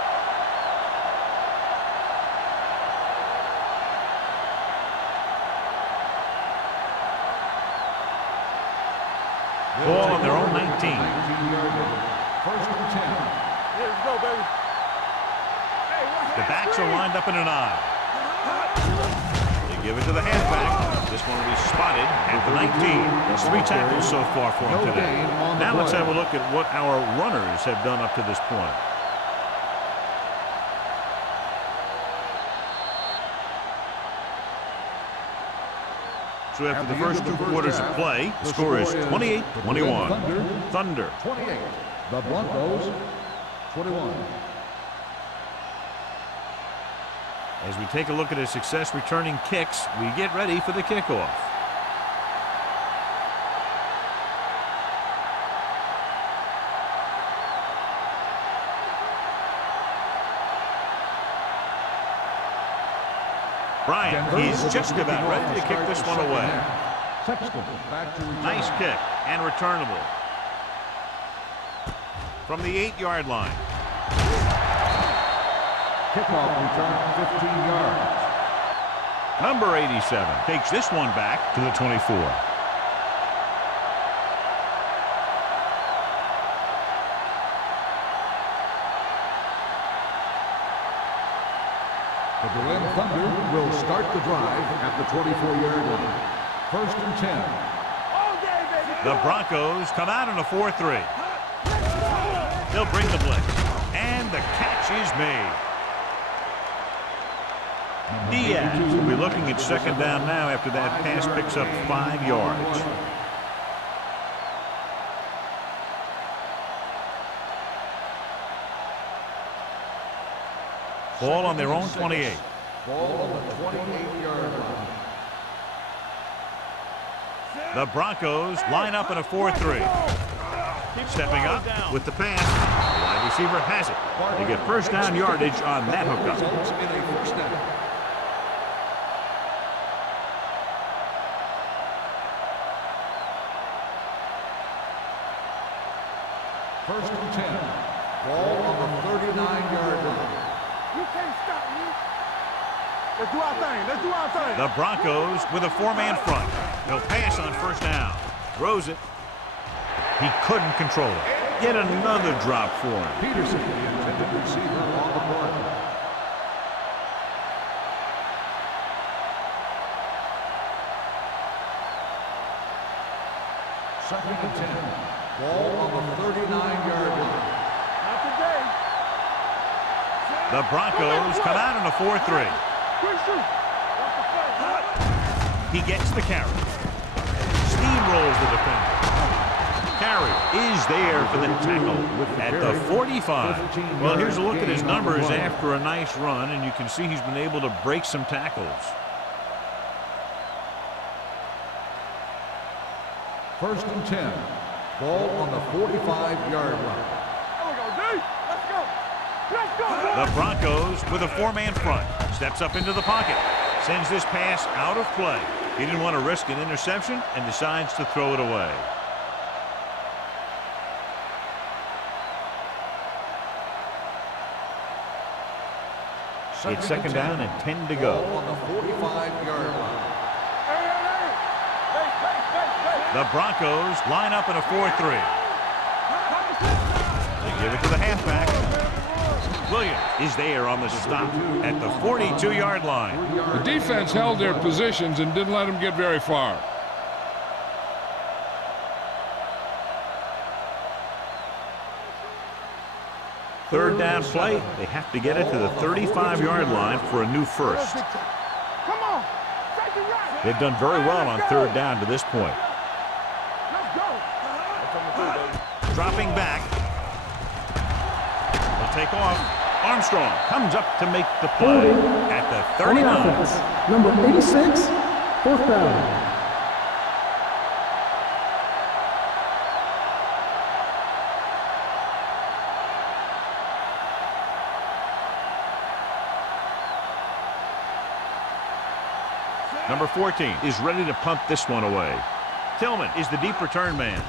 Ball on their own 19. 19-yard line. First and 10. Let's go, baby. The backs are lined up in an eye. They give it to the halfback. This one will be spotted at the 19. It's 3 tackles so far for him today. Now let's have a look at what our runners have done up to this point. So after the first 2 quarters of play, the score is 28-21. Thunder. 28. The Broncos, 21. As we take a look at his success returning kicks, we get ready for the kickoff. Bryant, he's just about ready to kick this one away. Nice kick and returnable. From the 8-yard line. Kickoff return, 15 yards. Number 87 takes this one back to the 24. The Berlin Thunder will start the drive at the 24-yard line. First and 10. All day, baby. The Broncos come out in a 4-3. They'll bring the blitz. And the catch is made. Diaz will be looking at second down now after that pass picks up 5 yards. Ball on their own 28. Ball on the 28-yard line. The Broncos line up in a 4-3. Stepping up with the pass. The wide receiver has it. They get first down yardage on that hookup. Results in a first down. First and 10. Ball on the 39-yard line. You can't stop me. Let's do our thing. Let's do our thing. The Broncos with a 4-man front. They'll pass on first down. Throws it. He couldn't control it. Yet another drop for him. Peterson, the intended receiver on the play. Second and 10. Ball on the 39-yard line. Not today. The Broncos come out in a 4-3. Quick shoot. Watch the play. He gets the carry. Steamrolls the defender. Carry is there for the tackle at the 45. Well, here's a look at his numbers after a nice run, and you can see he's been able to break some tackles. First and 10. Ball on the 45-yard line. There we go, D. Let's go. Let's go. The Broncos with a 4-man front. Steps up into the pocket. Sends this pass out of play. He didn't want to risk an interception and decides to throw it away. It's second down and 10 to go. Ball on the 45-yard line. The Broncos line up in a 4-3. They give it to the halfback. Williams is there on the stop at the 42-yard line. The defense held their positions and didn't let them get very far. Third down play. They have to get it to the 35-yard line for a new first. Come on. Take it right. They've done very well on third down to this point. Let's go. Dropping back. They'll take off. Armstrong comes up to make the play at the 39. Number 86, fourth down. Number 14 is ready to punt this one away. Tillman is the deep return man.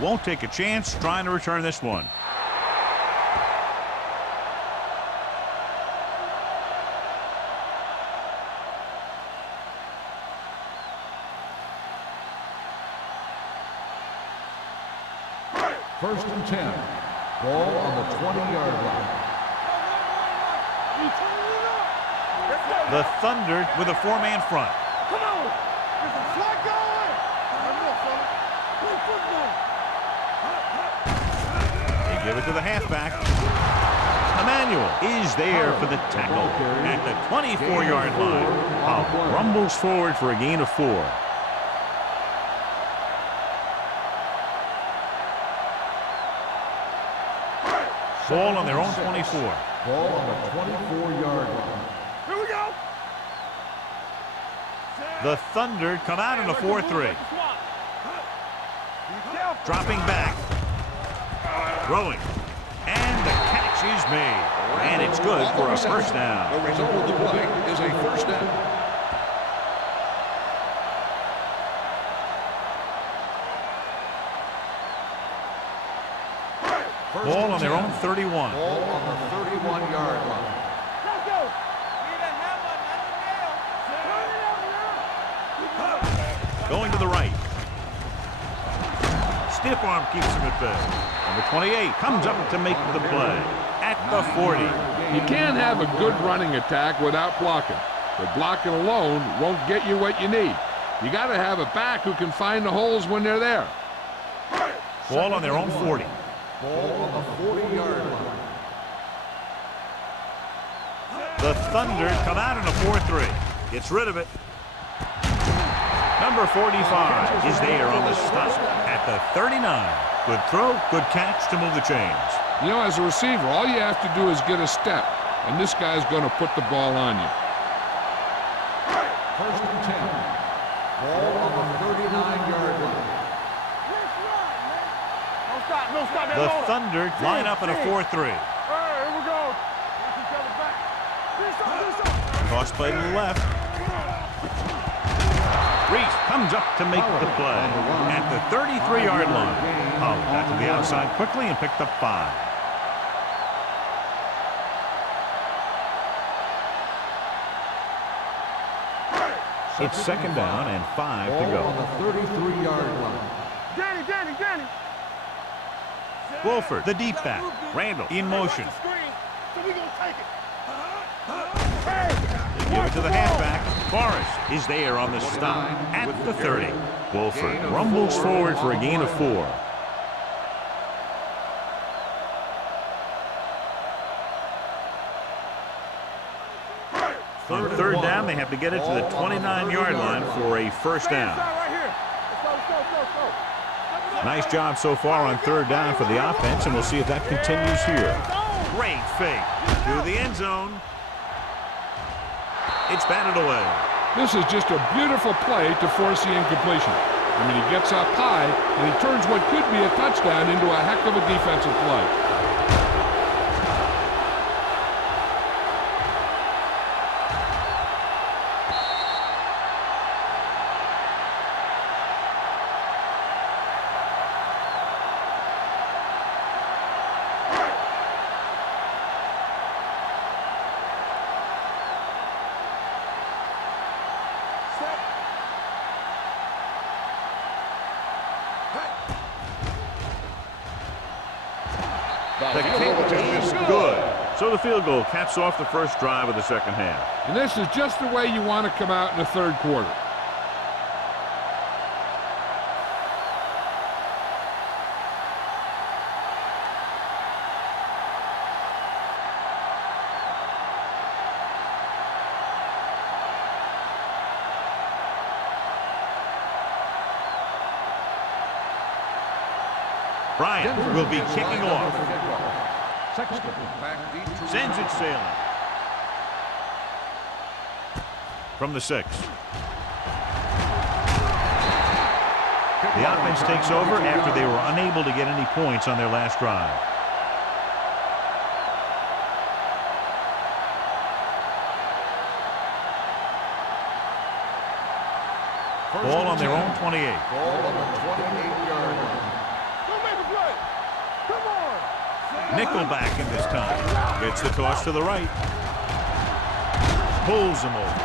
Won't take a chance trying to return this one. First and 10. Ball on the 20-yard line. The Thunder with a 4-man front. Come on. There's a flag going. Come on, fella. Play football. They give it to the halfback. Emmanuel is there for the tackle at the 24-yard line. Rumbles forward for a gain of 4. Ball on their own 24. Ball on the 24-yard line. Here we go. The Thunder come out in a 4-3. Dropping back. Throwing. And the catch is made. And it's good for a first down. The result of the play is a first down. Ball on their own 31. Ball on the 31-yard line. Let's go. Going to the right. Stiff arm keeps him at bay. Number 28 comes up to make the play at the 40. You can't have a good running attack without blocking. But blocking alone won't get you what you need. You got to have a back who can find the holes when they're there. Ball on their own 40. Ball on the 40-yard line. The Thunder come out in a 4-3. Gets rid of it. Number 45 is there on the stop at the 39. Good throw, good catch to move the chains. You know, as a receiver, all you have to do is get a step, and this guy's going to put the ball on you. First and 10. Ball on the 39-yard line. No stop. The Thunder line up in a 4-3. All right, here we go. Each other back. Toss play to the left. Reese comes up to make the play at the 33-yard line. Oh, got to the outside quickly and picked up 5. It's second down and 5 to go. On the 33-yard line. Danny. Wolford, the deep back. Randall in motion. So we gonna take it. They give it to the halfback. Forrest is there on the stop at the 30. Wolford rumbles forward for a gain of 4. On third down, they have to get it to the 29-yard line for a first down. Right here. Let's go. Nice job so far on third down for the offense, and we'll see if that continues here. Great fake to the end zone. It's batted away. This is just a beautiful play to force the incompletion. I mean, he gets up high, and he turns what could be a touchdown into a heck of a defensive play. The kick is good. So the field goal caps off the first drive of the second half. And this is just the way you want to come out in the third quarter. Bryant will be kicking off. Sends it sailing. From the 6. The offense takes over after they were unable to get any points on their last drive. Ball on their own 28. Ball on the 28-yard line. Nickelback in this time. Gets the toss to the right. Pulls him over.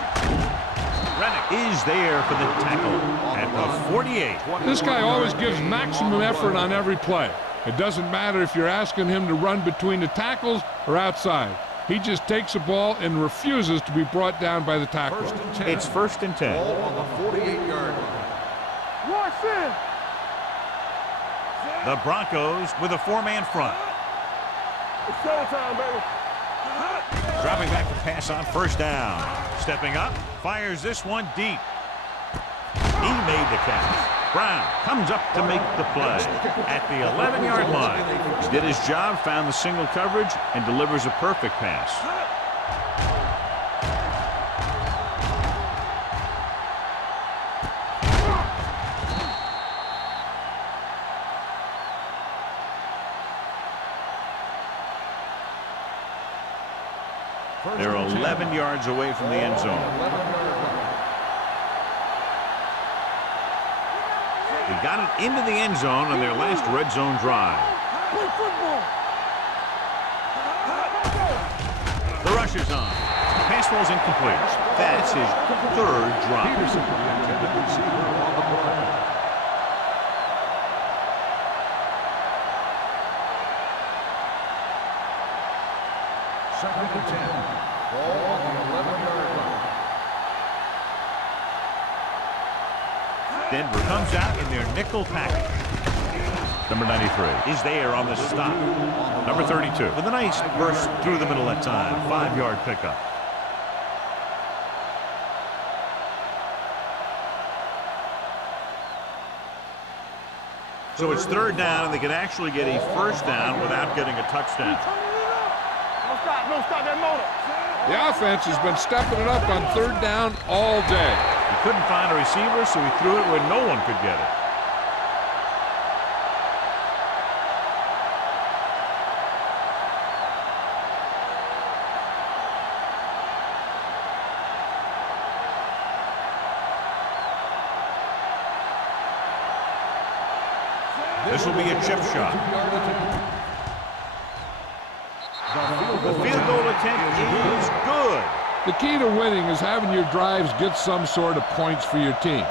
Rennick is there for the tackle at the 48. This guy always gives maximum effort on every play. It doesn't matter if you're asking him to run between the tackles or outside. He just takes the ball and refuses to be brought down by the tackler. It's first and 10. Ball on the 48-yard line. Watch in. The Broncos with a 4-man front. It's showtime, baby. Dropping back to pass on first down. Stepping up, fires this one deep. He made the catch. Brown comes up to make the play at the 11-yard line. He did his job, found the single coverage, and delivers a perfect pass. They're 11 yards away from the end zone. They got it into the end zone on their last red zone drive. The rush is on. Pass ball's incomplete. That's his third drop. Peterson, the intended receiver on the play. Second and 10. Ball on the 11-yard line. Denver comes out in their nickel package. Number 93 is there on the stop. Number 32 with a nice burst through the middle that time. 5-yard pickup. So it's third down, and they can actually get a first down without getting a touchdown. No stop that motor. The offense has been stepping it up on third down all day. He couldn't find a receiver, so he threw it where no one could get it. This will be a chip shot. The field goal attempt is good. The key to winning is having your drives get some sort of points for your team.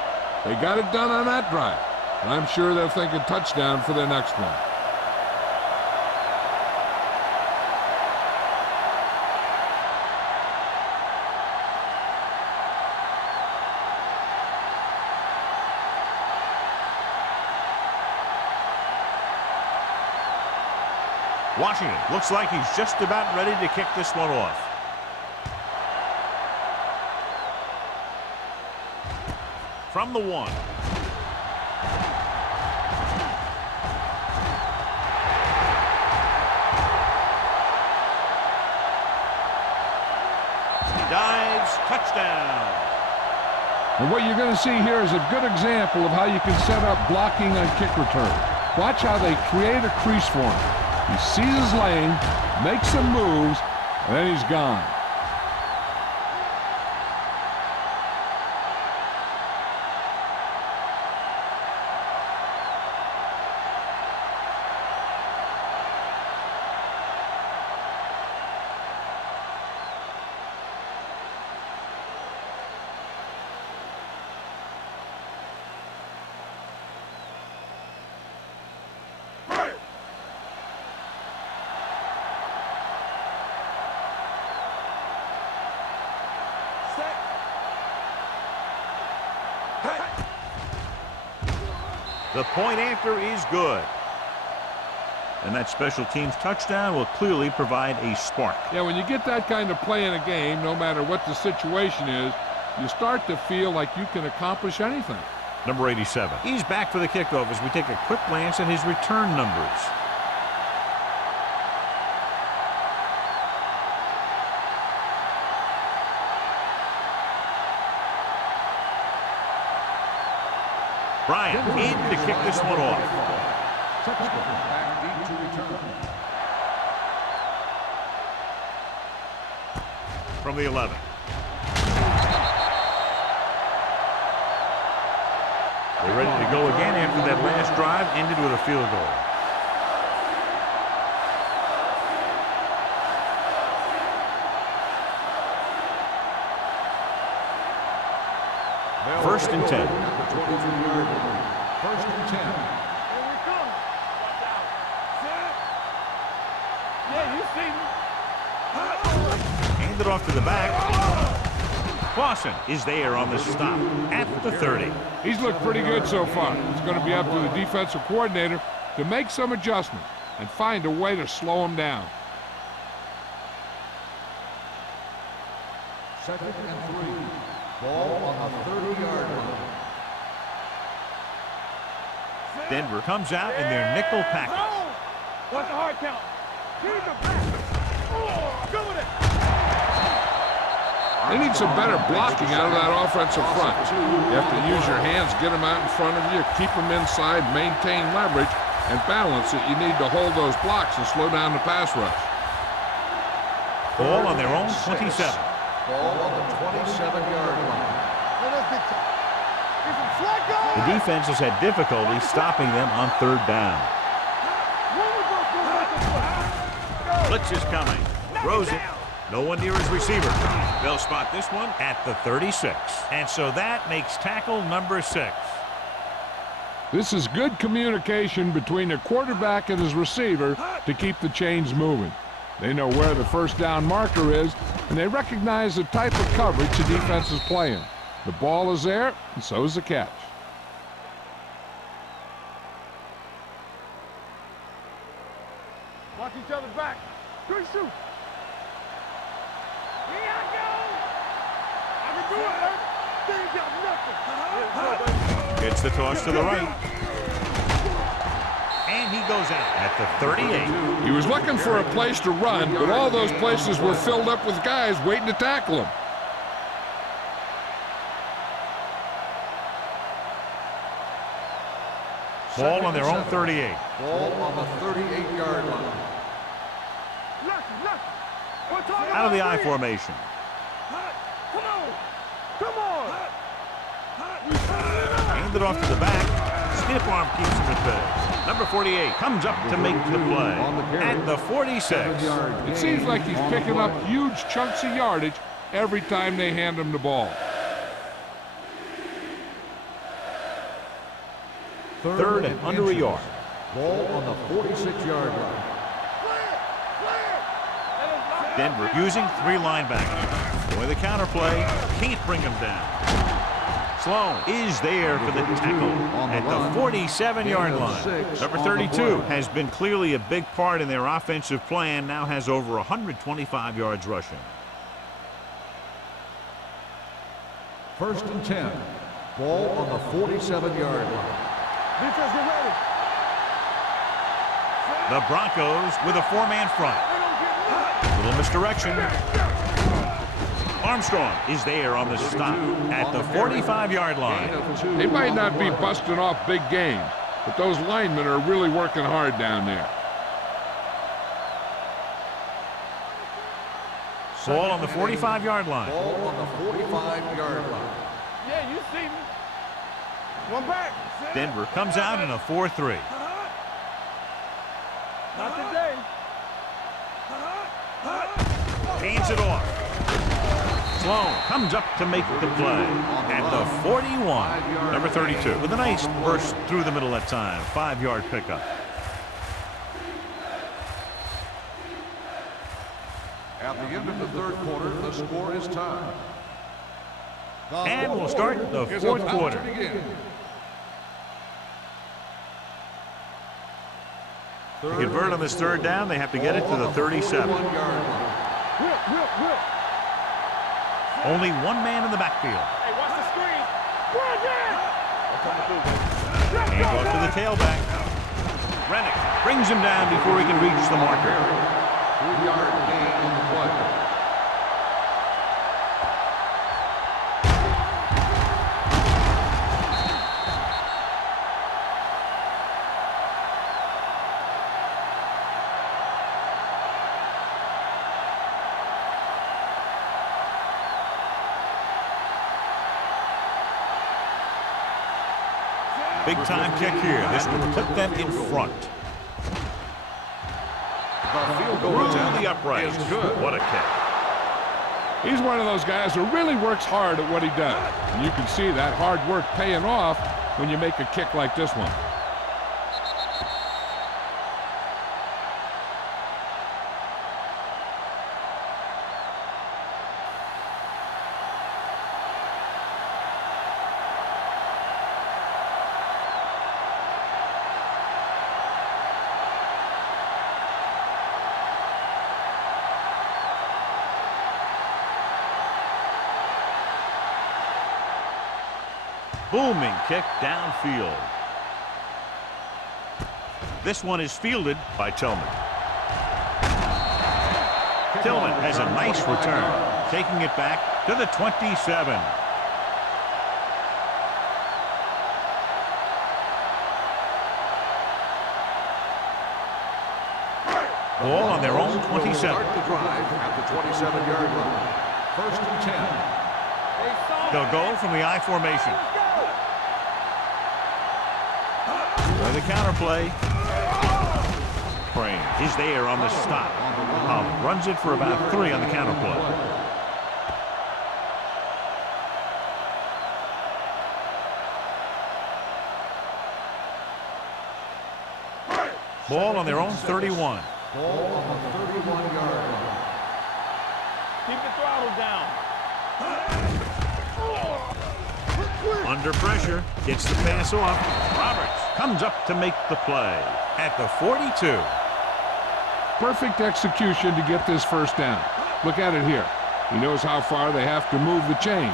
They got it done on that drive, and I'm sure they'll think a touchdown for their next one. Washington looks like he's just about ready to kick this one off. From the 1. He dives, touchdown. And what you're going to see here is a good example of how you can set up blocking on kick return. Watch how they create a crease for him. He sees his lane, makes some moves, and then he's gone. The point after is good. And that special teams touchdown will clearly provide a spark. Yeah, when you get that kind of play in a game, no matter what the situation is, you start to feel like you can accomplish anything. Number 87. He's back for the kickoff as we take a quick glance at his return numbers. Bryant in to kick this one off. Back deep to return. From the 11. They're ready to go again after that last drive ended with a field goal. First and 10. At the 22-yard line. First and 10. Here we come. Yeah, you see me. Hand it off to the back. Clausen is there on the stop at the 30. He's looked pretty good so far. It's going to be up to the defensive coordinator to make some adjustments and find a way to slow him down. Second and 3. Ball on the 30-yard line. Denver comes out in their nickel package. What's the hard count? Here's the back. Oh, good with it. They need some better blocking out of that offensive front. You have to use your hands, get them out in front of you, keep them inside, maintain leverage, and balance it. You need to hold those blocks and slow down the pass rush. Ball on their own 27. Ball on the 27-yard line. The defense has had difficulty stopping them on third down. Blitz is coming. Throws it. No one near his receiver. They'll spot this one at the 36. And so that makes tackle number 6. This is good communication between the quarterback and his receiver to keep the chains moving. They know where the first down marker is, and they recognize the type of coverage the defense is playing. The ball is there, and so is the catch. Watch each other back. Good shoot. Here I go. I can do it. They ain't got nothing. Gets the toss to the right. goes out at the 38. He was looking for a place to run, but all those places were filled up with guys waiting to tackle him. Ball on their own 38. Ball on the 38-yard line. Out of the I formation. Come on. Come on. Hand it off to the back. Stiff arm keeps him at bay. Number 48 comes up to make the play at the 46. It seems like he's picking up huge chunks of yardage every time they hand him the ball. Third and under a yard. Ball on the 46-yard line. Denver using 3 linebackers. Boy, the counterplay can't bring him down. Sloan is there for the tackle at the 47-yard line. Number 32 has been clearly a big part in their offensive plan, now has over 125 yards rushing. First and 10. Ball on the 47-yard line. Defense, get ready. The Broncos with a 4-man front. Little misdirection. Armstrong is there on the stop at the 45-yard line. They might not be busting off big games, but those linemen are really working hard down there. Ball on the 45-yard line. Ball on the 45-yard line. Yeah, you see me. One back. Denver comes out in a 4-3. Not today. Hands it off. Sloan comes up to make the play at the 41. Number 32 with a nice burst through the middle that time. 5-yard pickup. At the end of the third quarter, the score is tied. And we'll start the fourth quarter. To convert on this third down, they have to get it to the 37. Only one man in the backfield. Hey, watch the screen. And goes to the tailback. Rennick brings him down before he can reach the marker. 3-yard gain on the play. Big time kick here. This will put them in front. The field goal Through attempt the upright. is good. What a kick. He's one of those guys who really works hard at what he does. And you can see that hard work paying off when you make a kick like this one. Booming kick downfield. This one is fielded by Tillman. Tillman has a nice return, taking it back to the 27. Ball on their own 27. Start the drive at the 27-yard line. First and 10. They'll go from the I formation. With the counterplay. Crane is there on the stop. Runs it for about 3 on the counterplay. Ball on their own 31. Ball on the 31-yard line. Keep the throttle down. Under pressure, gets the pass off. Roberts comes up to make the play at the 42. Perfect execution to get this first down. Look at it here. He knows how far they have to move the chain,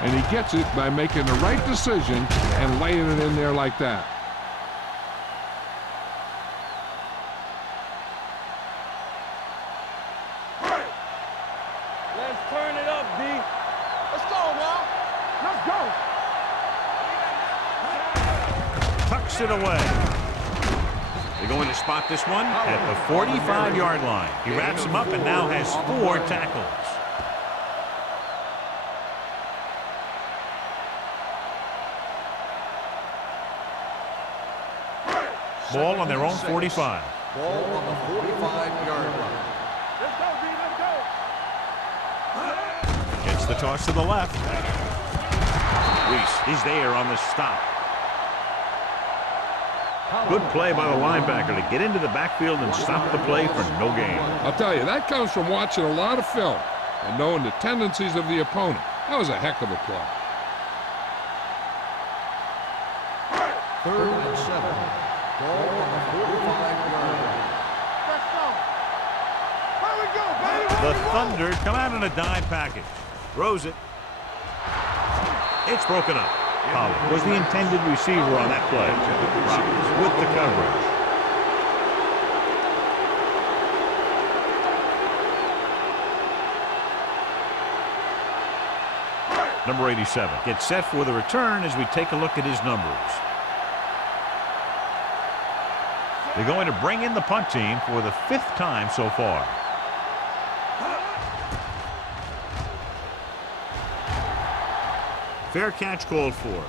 and he gets it by making the right decision and laying it in there like that. Let's turn it up, D. Let's go, y'all. Let's go. Tucks it away. They're going to spot this one at the 45-yard line. He wraps him up and now has 4 tackles. Ball on their own 45. Ball on the 45-yard line. Let's go, D. Let's go. Gets the toss to the left. Reese is there on the stop. Good play by the linebacker to get into the backfield and stop the play for no gain. I'll tell you, that comes from watching a lot of film and knowing the tendencies of the opponent. That was a heck of a play. 3rd and 7. Ball on the 45-yard line. Let's go. Where we go, baby? The Thunder come out in a dime package. Throws it. It's broken up. Pollard was the intended receiver on that play. Roberts with the coverage. Number 87 gets set for the return as we take a look at his numbers. They're going to bring in the punt team for the 5th time so far. Fair catch called for.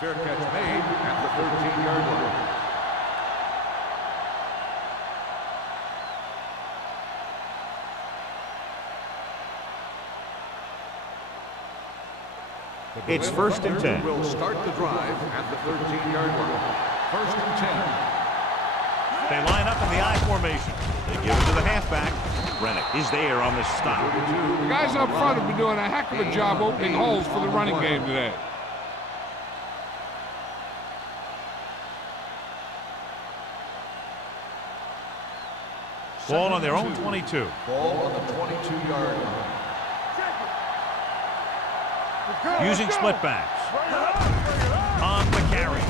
Fair catch made at the 13-yard line. It's 1st and 10. Will start the drive at the 13-yard line. 1st and 10. They line up in the I formation. They give it to the halfback. Rennick is there on the stop. The guys up front have been doing a heck of a job opening holes for the running game today. Ball on their own 22. Ball on the 22-yard line. Using split backs. On the carry.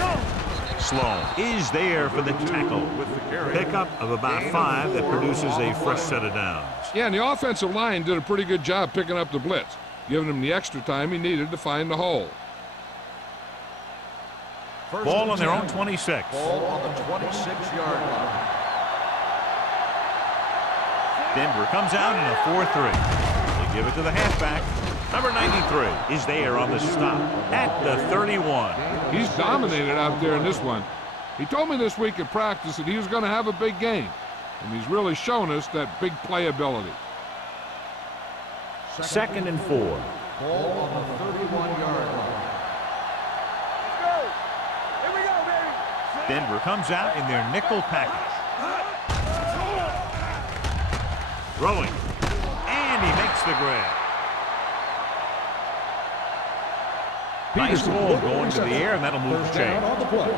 Sloan is there for the tackle. Pickup of about 5 that produces a fresh set of downs. Yeah, and the offensive line did a pretty good job picking up the blitz, giving him the extra time he needed to find the hole. Ball on their own 26. Ball on the 26-yard line. Denver comes out in a 4-3. They give it to the halfback. Number 93 is there on the stop at the 31. He's dominated out there in this one. He told me this week at practice that he was going to have a big game, and he's really shown us that big playability. 2nd and 4. Ball on the 31-yard line. Let's go. Here we go, baby. Denver comes out in their nickel package. Throwing. And he makes the grab. Nice ball going to the air, and that'll move the chain. On the play.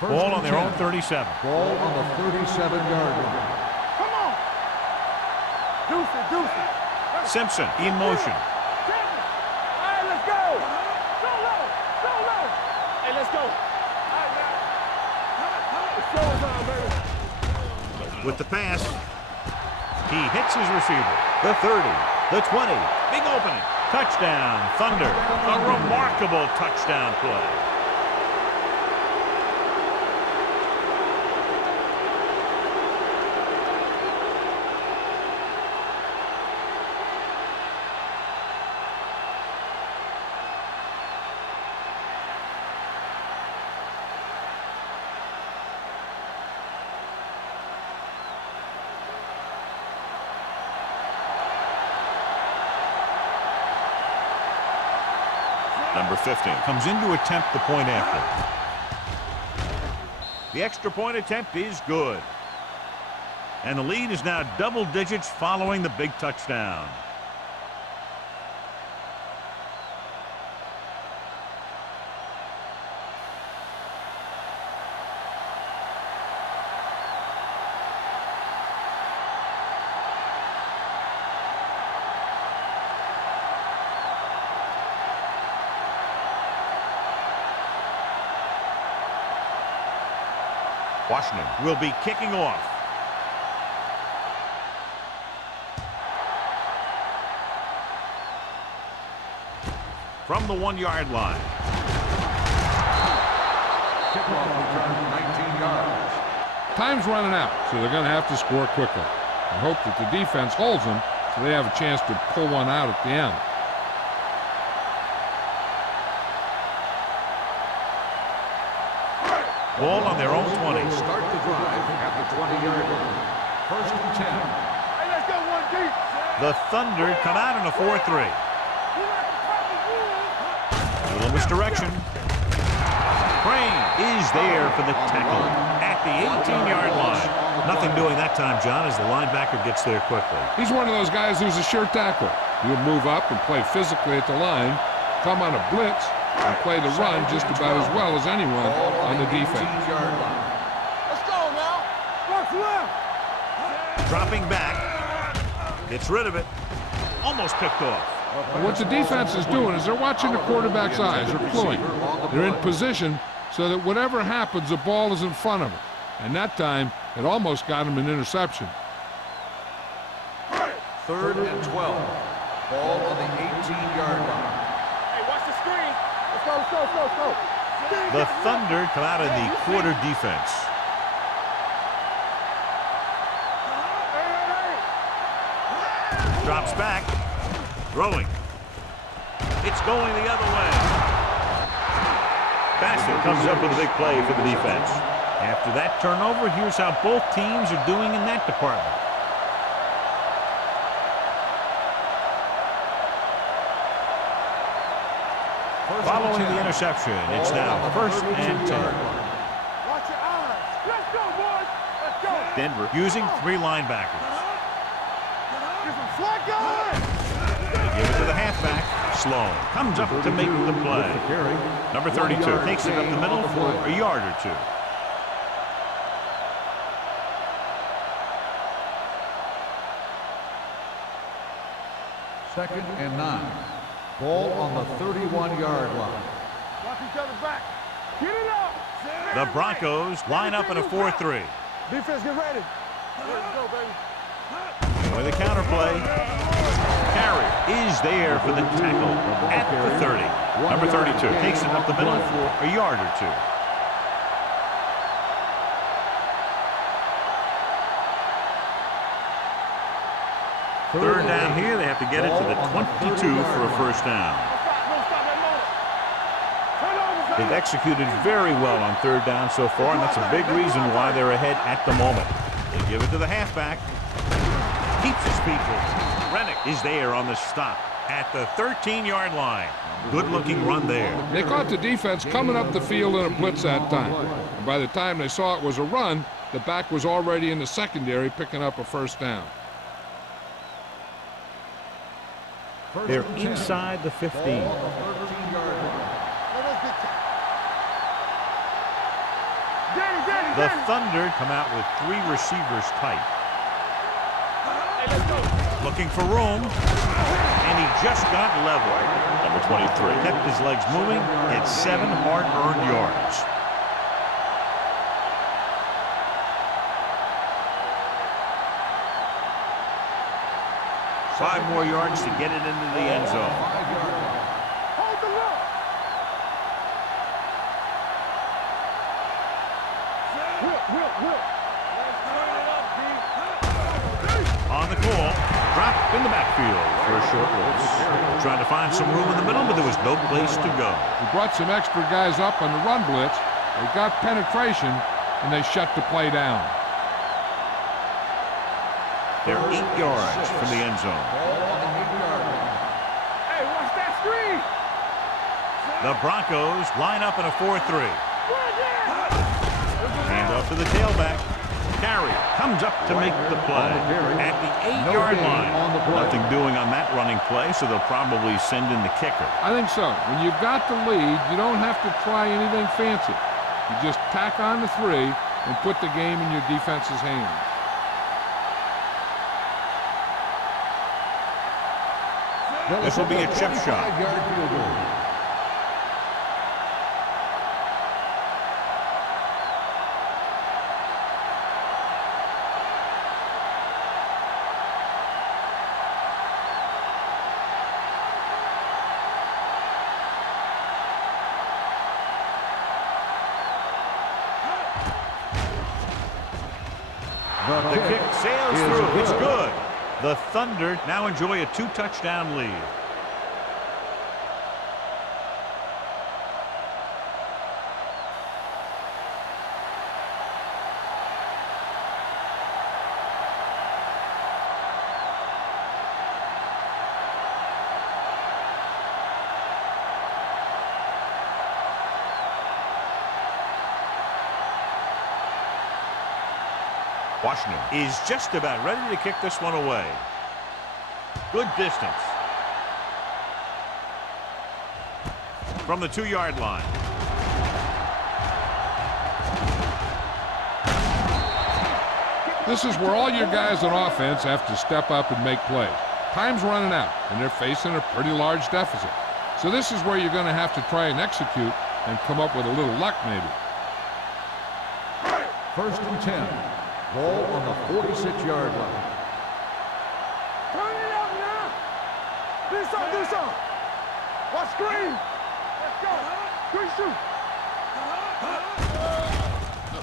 Ball on their own 37. Ball on the 37-yard line. Come on. Deuce it, deuce it. Simpson in motion. All right, let's go. Go low. Go low. Hey, let's go. All right, man. It's showtime, baby. With the pass, he hits his receiver. The 30, the 20, big opening. Touchdown, Thunder. A remarkable touchdown play. Number 15 comes in to attempt the point after. The extra point attempt is good. And the lead is now double digits following the big touchdown. Washington will be kicking off. From the 1-yard line. Kickoff return 19 yards. Time's running out, so they're going to have to score quickly. I hope that the defense holds them so they have a chance to pull one out at the end. Ball on their own 20. Start the drive at the 20-yard line. First and 10. Hey, let's go one deep. The Thunder come out in a 4-3. A little misdirection. Crane is there for the tackle at the 18-yard line. Nothing doing that time, John, as the linebacker gets there quickly. He's one of those guys who's a sure tackler. He'll move up and play physically at the line, come on a blitz, and play the run just about as well as anyone on the defense. Let's go now. Left, left. Dropping back. Gets rid of it. Almost picked off. What the defense is doing is they're watching the quarterback's eyes. They're pulling. They're in position so that whatever happens, the ball is in front of them. And that time, it almost got him an interception. 3rd and 12. Ball on the 18-yard line. Hey, watch the screen. Let's go, let's go, let's go, let's go. The Thunder come out in the quarter defense. Drops back. Throwing. It's going the other way. Bassett comes up with a big play for the defense. After that turnover, here's how both teams are doing in that department. Following the interception, it's now 1st and 10. Watch your eyes. Let's go, boys. Let's go. Denver using 3 linebackers. Get some slack going. They give it to the halfback. Sloan comes up to make the play. Number 32 takes it up the middle for a yard or 2. Second and 9. Ball on the 31-yard line. Watch each other back. Get it up. The Broncos line up in a 4-3. Defense, get ready. Let's go, baby. With a counter play. Carey is there for the tackle at the 30. Number 32 takes it up the middle for a yard or 2. Third down here, they have to get it to the 22 for a first down. They've executed very well on 3rd down so far, and that's a big reason why they're ahead at the moment. They give it to the halfback. Keeps his people. Rennick is there on the stop at the 13-yard line. Good-looking run there. They caught the defense coming up the field in a blitz that time. And by the time they saw it was a run, the back was already in the secondary picking up a first down. They're inside the 15. The Thunder come out with 3 receivers tight. Looking for room, and he just got level. Number 23 kept his legs moving at 7 hard-earned yards. Five more yards to get it into the end zone. Hold the look. Whip. On the call, dropped in the backfield for a short loss. Trying to find some room in the middle, but there was no place to go. He brought some extra guys up on the run blitz. They got penetration, and they shut the play down. They're 8 yards from the end zone. Hey, watch that screen. The Broncos line up in a 4-3. Hand off to the tailback. Carey comes up to make the play at the 8-yard line. Nothing doing on that running play, so they'll probably send in the kicker. I think so. When you've got the lead, you don't have to try anything fancy. You just tack on the 3 and put the game in your defense's hands. This will be a chip shot. The kick sails through. It's good. The Thunder now enjoy a 2-touchdown lead. Washington is just about ready to kick this one away. Good distance. From the 2-yard line. This is where all your guys on offense have to step up and make plays. Time's running out, and they're facing a pretty large deficit. So this is where you're going to have to try and execute and come up with a little luck maybe. 1st and 10. Ball on the 46-yard line. Turn it up now. Do something. Watch screen. Let's go. Screen shoot.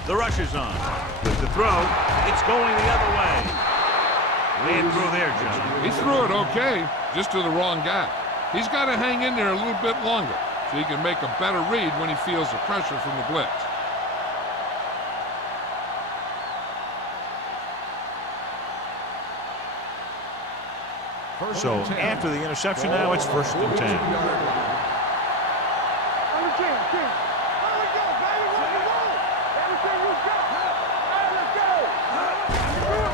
The rush is on. With the throw, it's going the other way. Ran through there, John. He threw it okay, just to the wrong guy. He's got to hang in there a little bit longer so he can make a better read when he feels the pressure from the blitz. So after the interception now, it's 1st and 10.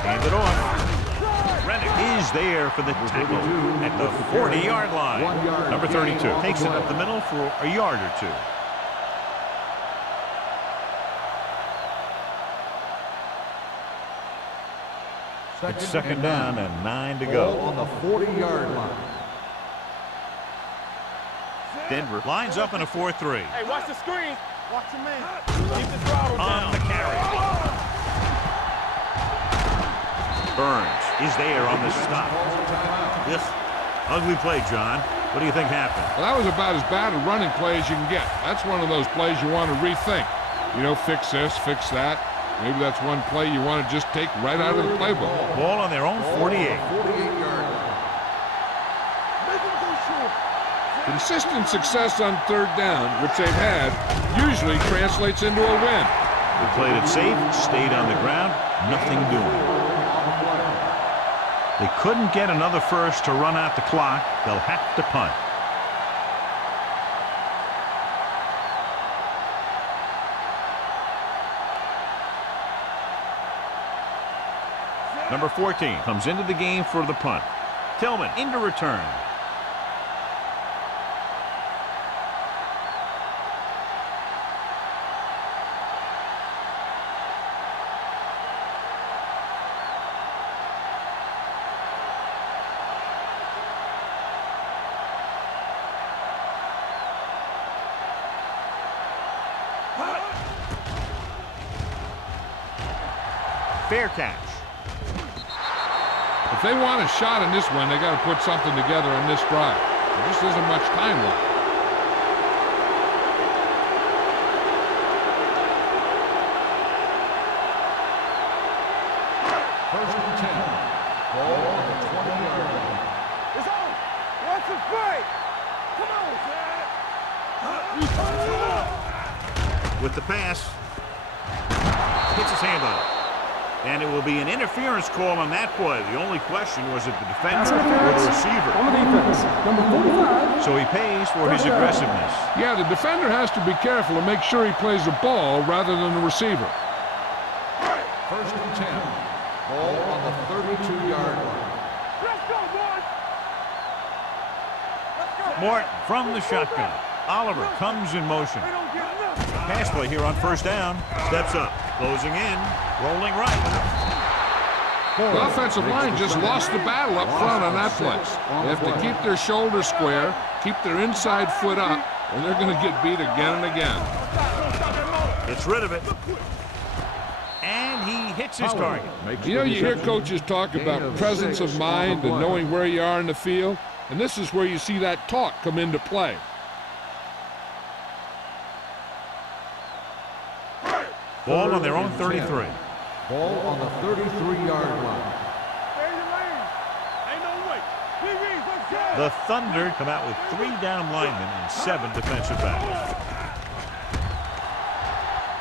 Hand it off. Rennick is there for the tackle at the 40-yard line. Number 32 takes it up the middle for a yard or two. It's 2nd down and 9 to go. On the 40-yard line. Denver lines up in a 4-3. Hey, watch the screen. Watch your man. Keep the throttle down. On the carry. Burns is there on the stop. This ugly play, John. What do you think happened? Well, that was about as bad a running play as you can get. That's one of those plays you want to rethink. You know, fix this, fix that. Maybe that's one play you want to just take right out of the playbook. Ball on their own 48. 48-yard line. Consistent success on 3rd down, which they've had, usually translates into a win. They played it safe, stayed on the ground, nothing doing. They couldn't get another first to run out the clock. They'll have to punt. Number 14 comes into the game for the punt. Tillman into return. Fair catch. If they want a shot in this one, they got to put something together on this drive. There just isn't much time left. First and 10. Ball on the 20-yard line. It's on. Watch the play. Come on, With the pass. Gets his hand on it. And it will be an interference call on that play. The only question was it the defender or the receiver. On the defense, number 45. So he pays for his aggressiveness. Yeah, the defender has to be careful and make sure he plays the ball rather than the receiver. First and 10. Ball on the 32-yard line. Let's go, boys. Let's go. Morton from the shotgun. Oliver comes in motion. We don't get nothing. Pass play here on 1st down. Steps up. Closing in. Rolling right. The offensive line just lost the battle up front on that play. They have to keep their shoulders square, keep their inside foot up, or they're going to get beat again and again. Gets rid of it. And he hits his target. You know, you hear coaches talk about presence of mind and knowing where you are in the field, and this is where you see that talk come into play. Ball on their own 33. Ball on the 33-yard line. Stay in your lane. Ain't no way. let's go. The Thunder come out with 3 down linemen and 7 defensive backs.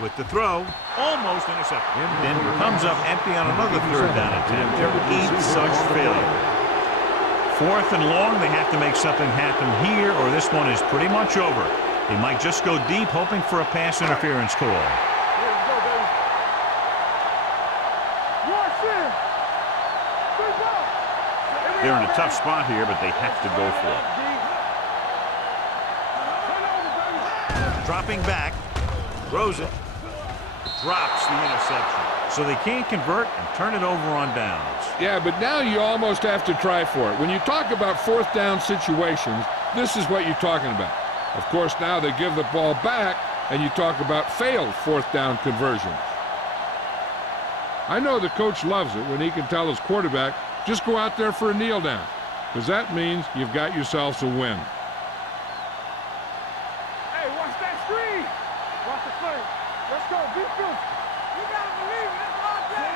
With the throw, almost intercepted. Denver comes up empty on another 3rd down attempt to eat such failure. 4th and long, they have to make something happen here, or this one is pretty much over. They might just go deep, hoping for a pass interference call. Here we go, baby. Watch it. Good ball. They're in a tough spot here, but they have to go for it. Dropping back, throws it, drops the interception. So they can't convert and turn it over on downs. Yeah, but now you almost have to try for it. When you talk about 4th down situations, this is what you're talking about. Of course, now they give the ball back, and you talk about failed 4th down conversions. I know the coach loves it when he can tell his quarterback, just go out there for a kneel down, because that means you've got yourselves a win. Hey, watch that screen. Watch the play. Let's go. Be good. You got to believe it. That's all day.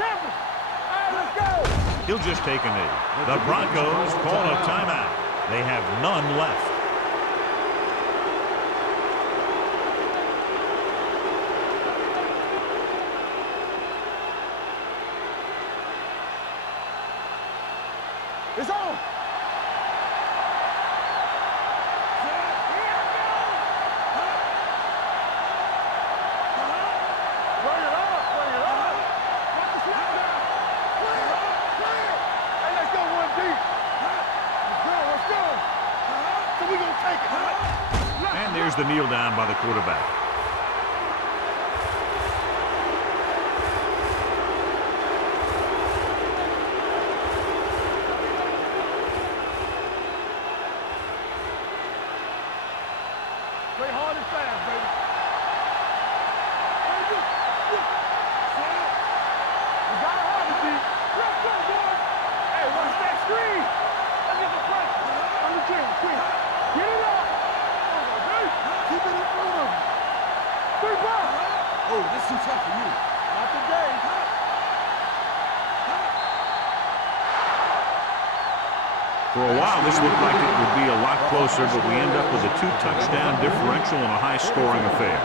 Tampa. All right, let's go. He'll just take a knee. The Broncos call a timeout. They have none left. It's on. Bring it up. Bring it up. Let the snap down. Play it. Play it. Hey, let's go one deep. Let's go. Let's go. So we gonna take it. And there's the kneel down by the quarterback. Play hard and fast, baby. You got it hard to beat. Let's go, boys. Hey, watch that screen. Let's get the pressure. On the chin, quick. Get it up. Keep it in front of him. 3 ball. Oh, this is too tough for you. Not today. For a while, this looked like it would be a lot closer, but we end up with a 2-touchdown differential and a high-scoring affair.